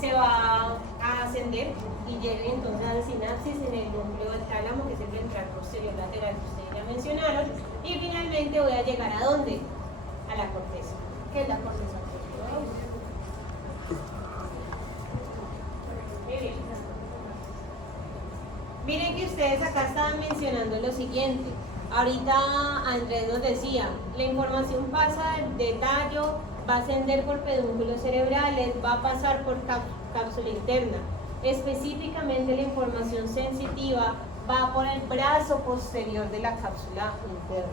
Se va a ascender y llega entonces al sinapsis en el núcleo del tálamo, que es el ventral posterior lateral que ustedes ya mencionaron, y finalmente voy a llegar ¿a dónde? A la corteza. ¿Qué es la corteza anterior? Muy bien. Miren que ustedes acá estaban mencionando lo siguiente. Ahorita Andrés nos decía, la información pasa de tallo, va a ascender por pedúnculos cerebrales, va a pasar por cápsula interna. Específicamente la información sensitiva va por el brazo posterior de la cápsula interna.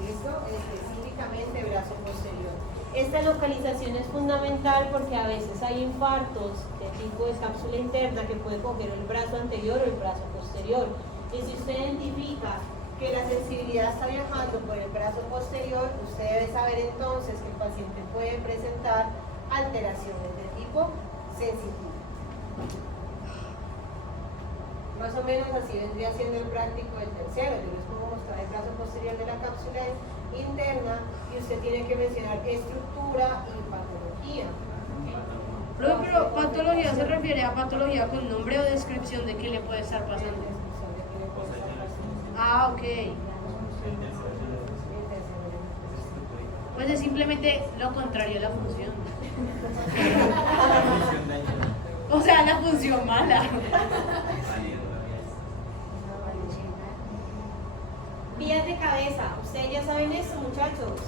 ¿Listo? Específicamente brazo posterior. Esta localización es fundamental porque a veces hay infartos de tipo de cápsula interna que puede coger el brazo anterior o el brazo posterior. Y si usted identifica que la sensibilidad está viajando por el brazo posterior, usted debe saber entonces que el paciente puede presentar alteraciones de tipo sensitivo. Más o menos así vendría siendo el práctico del tercero. Yo les puedo mostrar el brazo posterior de la cápsula interna y usted tiene que mencionar estructura y patología. Pero patología se refiere a patología con nombre o descripción de qué le puede estar pasando. Ah, ok. Pues es simplemente lo contrario a la función. O sea, la función mala. Vías de cabeza, ustedes ya saben eso, muchachos.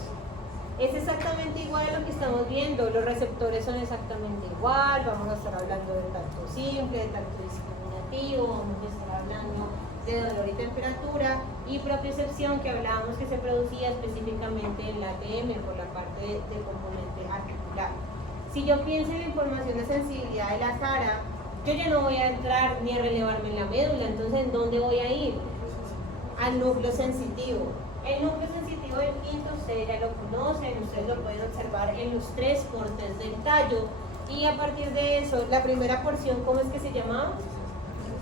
Es exactamente igual a lo que estamos viendo, los receptores son exactamente igual, vamos a estar hablando del tacto simple, del tacto discriminativo, vamos a estar hablando de dolor y temperatura y propiocepción que hablábamos que se producía específicamente en la ATM por la parte del componente articular. Si yo pienso en la información de sensibilidad de la cara, yo ya no voy a entrar ni a relevarme en la médula, entonces ¿en dónde voy a ir? Al núcleo sensitivo. El núcleo sensitivo del quinto ustedes ya lo conocen, ustedes lo pueden observar en los 3 cortes del tallo y a partir de eso, la primera porción, ¿cómo es que se llamaba?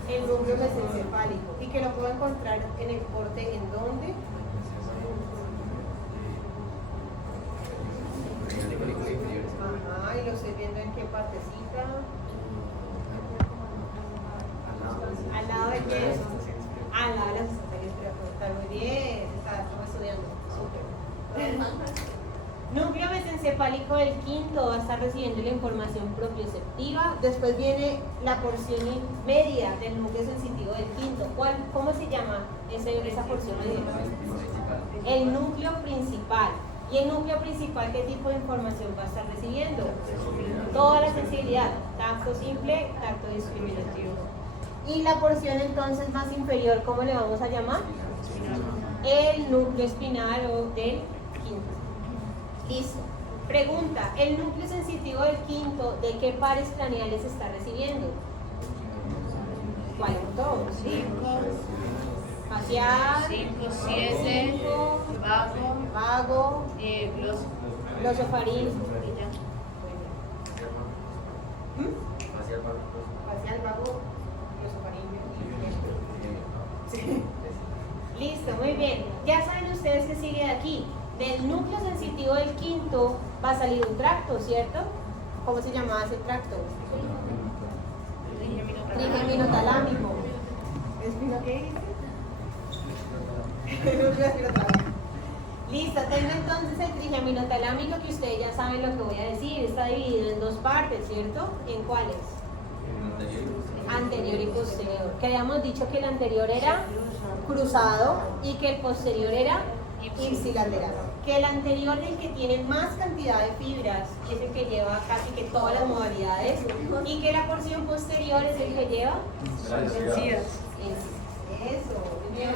El núcleo mesencefálico, y que lo puedo encontrar en el corte ¿en dónde? Ajá, y lo estoy viendo en qué partecita. Al lado de qué? Al lado de las esferas. Está muy bien, estamos estudiando. Súper. encefálico del quinto va a estar recibiendo la información propioceptiva. Después viene la porción media del núcleo sensitivo del quinto. ¿Cómo se llama esa porción media? El núcleo principal. ¿Y el núcleo principal qué tipo de información va a estar recibiendo? Toda la sensibilidad, tacto simple, tacto discriminativo. Y la porción entonces más inferior, ¿cómo le vamos a llamar? El núcleo espinal o del quinto. Listo. Pregunta, ¿el núcleo sensitivo del quinto de qué pares craneales está recibiendo? ¿Cuál? Todos. 5, Facial, 5, 7, vago, glosofaríngeo. Facial, vago, glosofaríngeo. Sí. Listo, muy bien. Ya saben ustedes que sigue de aquí. Del núcleo sensitivo del quinto va a salir un tracto, ¿cierto? ¿Cómo se llamaba ese tracto? Trigeminotalámico. ¿Espino qué dice? Núcleo espinotalámico. Listo, tengo entonces el trigeminotalámico que ustedes ya saben lo que voy a decir. Está dividido en dos partes, ¿cierto? ¿En cuáles? Anterior y posterior. Que habíamos dicho que el anterior era cruzado y que el posterior era ipsilateral. Que el anterior, el que tiene más cantidad de fibras, es el que lleva casi que todas las modalidades, y que la porción posterior es el que lleva encías. Eso, muy bien.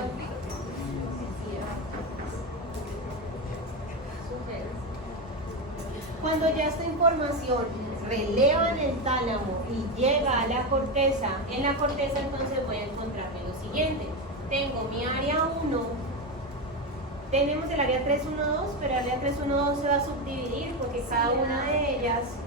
Cuando ya esta información releva en el tálamo y llega a la corteza, en la corteza entonces voy a encontrarme lo siguiente. Tengo mi área 1. Tenemos el área 312, pero el área 312 se va a subdividir porque cada una de ellas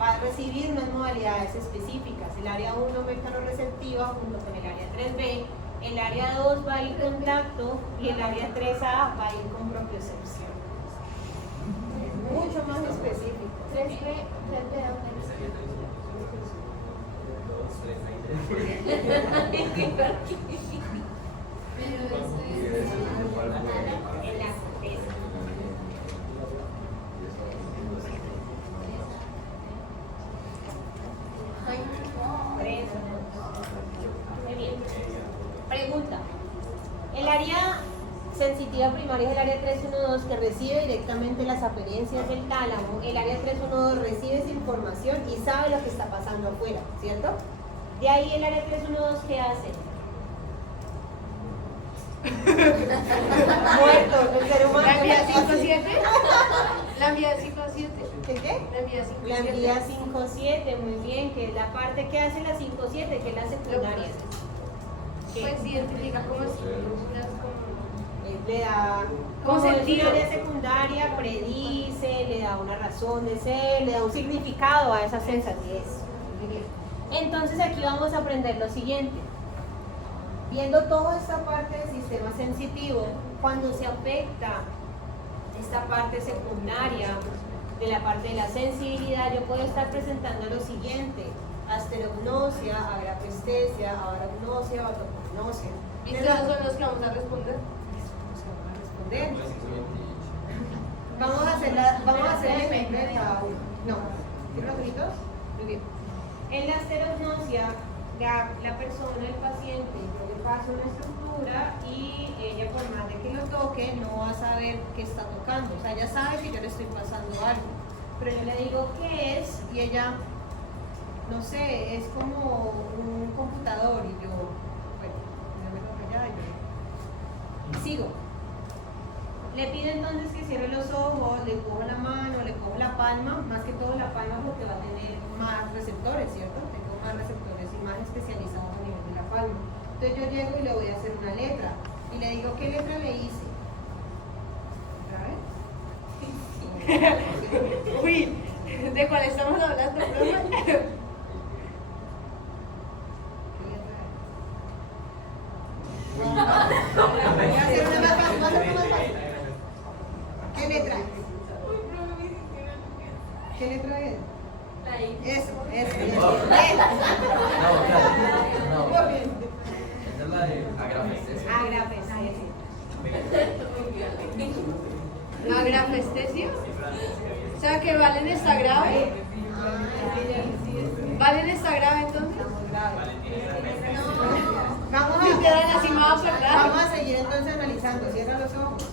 va a recibir unas modalidades específicas. El área 1 mecanorreceptiva junto con el área 3B, el área 2 va a ir con tacto y el área 3A va a ir con propiocepción. Mucho más específico. 3B, En la corteza. Muy bien. Pregunta. El área sensitiva primaria es el área 312 que recibe directamente las aferencias del tálamo. El área 312 recibe esa información y sabe lo que está pasando afuera, ¿cierto? De ahí el área 312 ¿qué hace? Muerto, el ser humano. ¿La vía 5-7? ¿La vía 5-7? ¿Qué qué? La vía 5-7. La vía 5-7, muy bien, que es la parte que hace la 5-7, que es la secundaria. Pues identifica como unas Le da como sentido. área secundaria, predice, le da una razón de ser, le da un significado a esa sensatez. Muy bien. Entonces aquí vamos a aprender lo siguiente. Viendo toda esta parte del sistema sensitivo, cuando se afecta esta parte secundaria de la parte de la sensibilidad, yo puedo estar presentando lo siguiente: asterognosia, agrafestesia, auragnosia, autognosia. ¿Y estos son los que vamos a responder? Vamos a hacer el ejemplo de cada uno. No, ¿cierro los gritos? Muy bien. En la asterognosia, la persona, el paciente, yo le paso una estructura y ella, por más de que lo toque, no va a saber qué está tocando. O sea, ella sabe que yo le estoy pasando algo, pero yo le digo qué es y ella, no sé, es como un computador y yo, bueno, yo me toco allá y yo sigo. Le pido entonces que cierre los ojos, le cojo la mano, le cojo la palma, más que todo la palma porque va a tener más receptores, ¿cierto? Tengo más receptores y más especializados a nivel de la palma. Entonces yo llego y le voy a hacer una letra y le digo, ¿qué letra le hice? ¿Otra vez? Uy, ¿de cuál estamos hablando, profe? Voy a hacer una más fácil, voy a hacer una más fácil. ¿Qué letra es? ¿Qué letra es? Eso. Muy bien. Esta es la de agrafestesia. Agrafestesia. ¿Agrafestesia? O sea que Valen está grave. ¿Valen está grave entonces? Vamos Literal, así me va a perder. vamos a seguir entonces analizando. Cierra los ojos.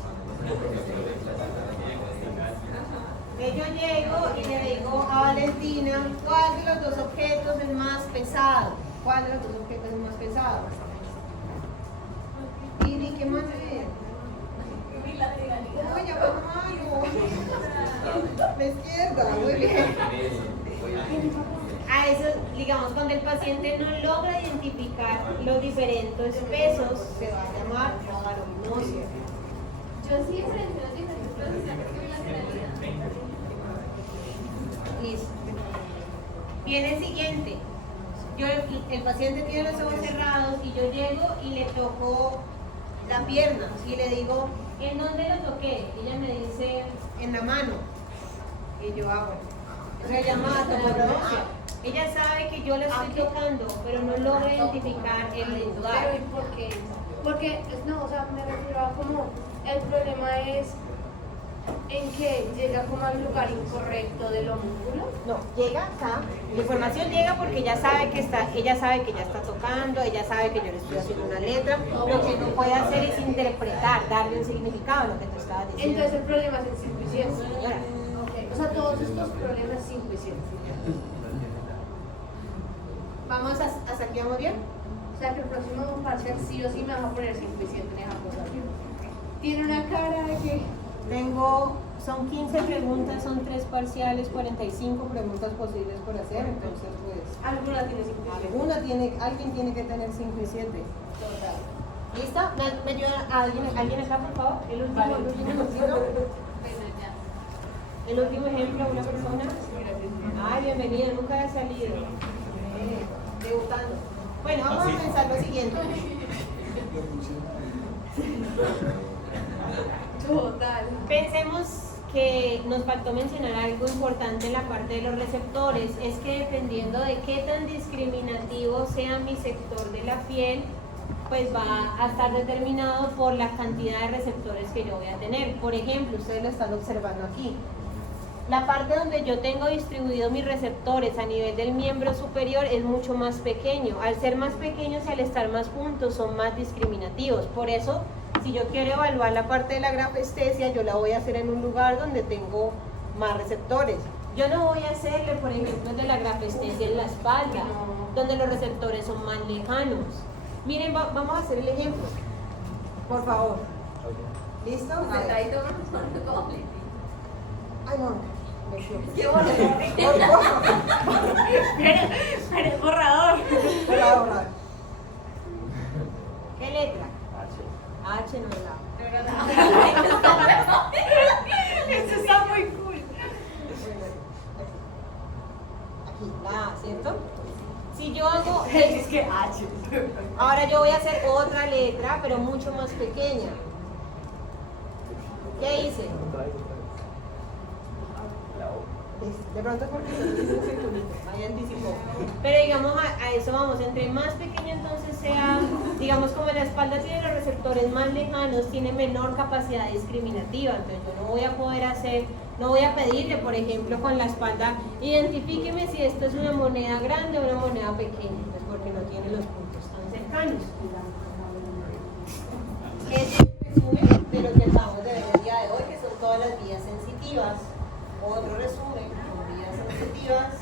Yo llego y le digo a Valentina, ¿cuál de los dos objetos es más pesado? ¿Cuál de los dos objetos es más pesado? ¿Y qué más es? Oye, vamos. La izquierda, muy bien. A eso, digamos, cuando el paciente no logra identificar los diferentes pesos, se va a llamar agarognosia. Yo sí diferencio los diferentes pesos de bilateralidad. Listo. Viene el siguiente. El paciente tiene los ojos cerrados y yo llego y le toco la pierna y le digo, ¿en dónde lo toqué? Ella me dice, en la mano. Y yo hago. Eso se llama atomognosia. Ella sabe que yo la estoy tocando, pero no logra identificar el lugar. Pero ¿y por qué? Porque, no, o sea, me refiero a como, el problema es en que llega como al lugar incorrecto del homúnculo. No, llega acá, la información llega porque ella sabe que ya está tocando, ella sabe que yo le estoy haciendo una letra, lo que no puede hacer es interpretar, darle un significado a lo que tú estabas diciendo. Entonces el problema es el 5 y 7. Señora, Okay. O sea, todos estos problemas 5 y 7. vamos hasta aquí, ¿vamos bien? O sea, que el próximo parcial sí o sí me va a poner 5 y 7 en esa cosa. Tiene una cara de que... Son 15 preguntas, son 3 parciales, 45 preguntas posibles por hacer, entonces pues... Alguna tiene 5 y 7. Alguien tiene que tener 5 y 7. ¿Listo? ¿Me ayuda alguien acá, por favor? El último ejemplo, una persona. Ay, bienvenida, nunca he salido. Debutando. Bueno, vamos a pensar lo siguiente. Total. Pensemos que nos faltó mencionar algo importante en la parte de los receptores, es que dependiendo de qué tan discriminativo sea mi sector de la piel, pues va a estar determinado por la cantidad de receptores que yo voy a tener. Por ejemplo, ustedes lo están observando aquí. La parte donde yo tengo distribuidos mis receptores a nivel del miembro superior es mucho más pequeño. Al ser más pequeños y al estar más juntos son más discriminativos. Por eso, si yo quiero evaluar la parte de la grafestesia, yo la voy a hacer en un lugar donde tengo más receptores. Yo no voy a hacerle, por ejemplo, de la grafestesia en la espalda, donde los receptores son más lejanos. Miren, vamos a hacer el ejemplo. Por favor. ¿Listo? Acá hay todo doble. Ay, no. Qué bonito. Pero el borrador. Borrador. ¿Qué letra? H no es la. Eso está muy cool. Aquí, la A, ¿cierto? Si yo hago. Es que H. Ahora yo voy a hacer otra letra, pero mucho más pequeña. ¿Qué hice? De pronto porque ahí anticipó. Pero digamos a eso vamos, entre más pequeño entonces sea, digamos como la espalda tiene los receptores más lejanos, tiene menor capacidad discriminativa, entonces yo no voy a poder hacer, no voy a pedirle, por ejemplo, con la espalda, identifíqueme si esto es una moneda grande o una moneda pequeña, pues porque no tiene los puntos tan cercanos. Este es el resumen de lo que acabamos de ver el día de hoy, que son todas las vías sensitivas. Otro resumen con vías sensitivas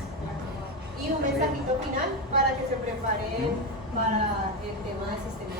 y un mensajito final para que se preparen para el tema del sistema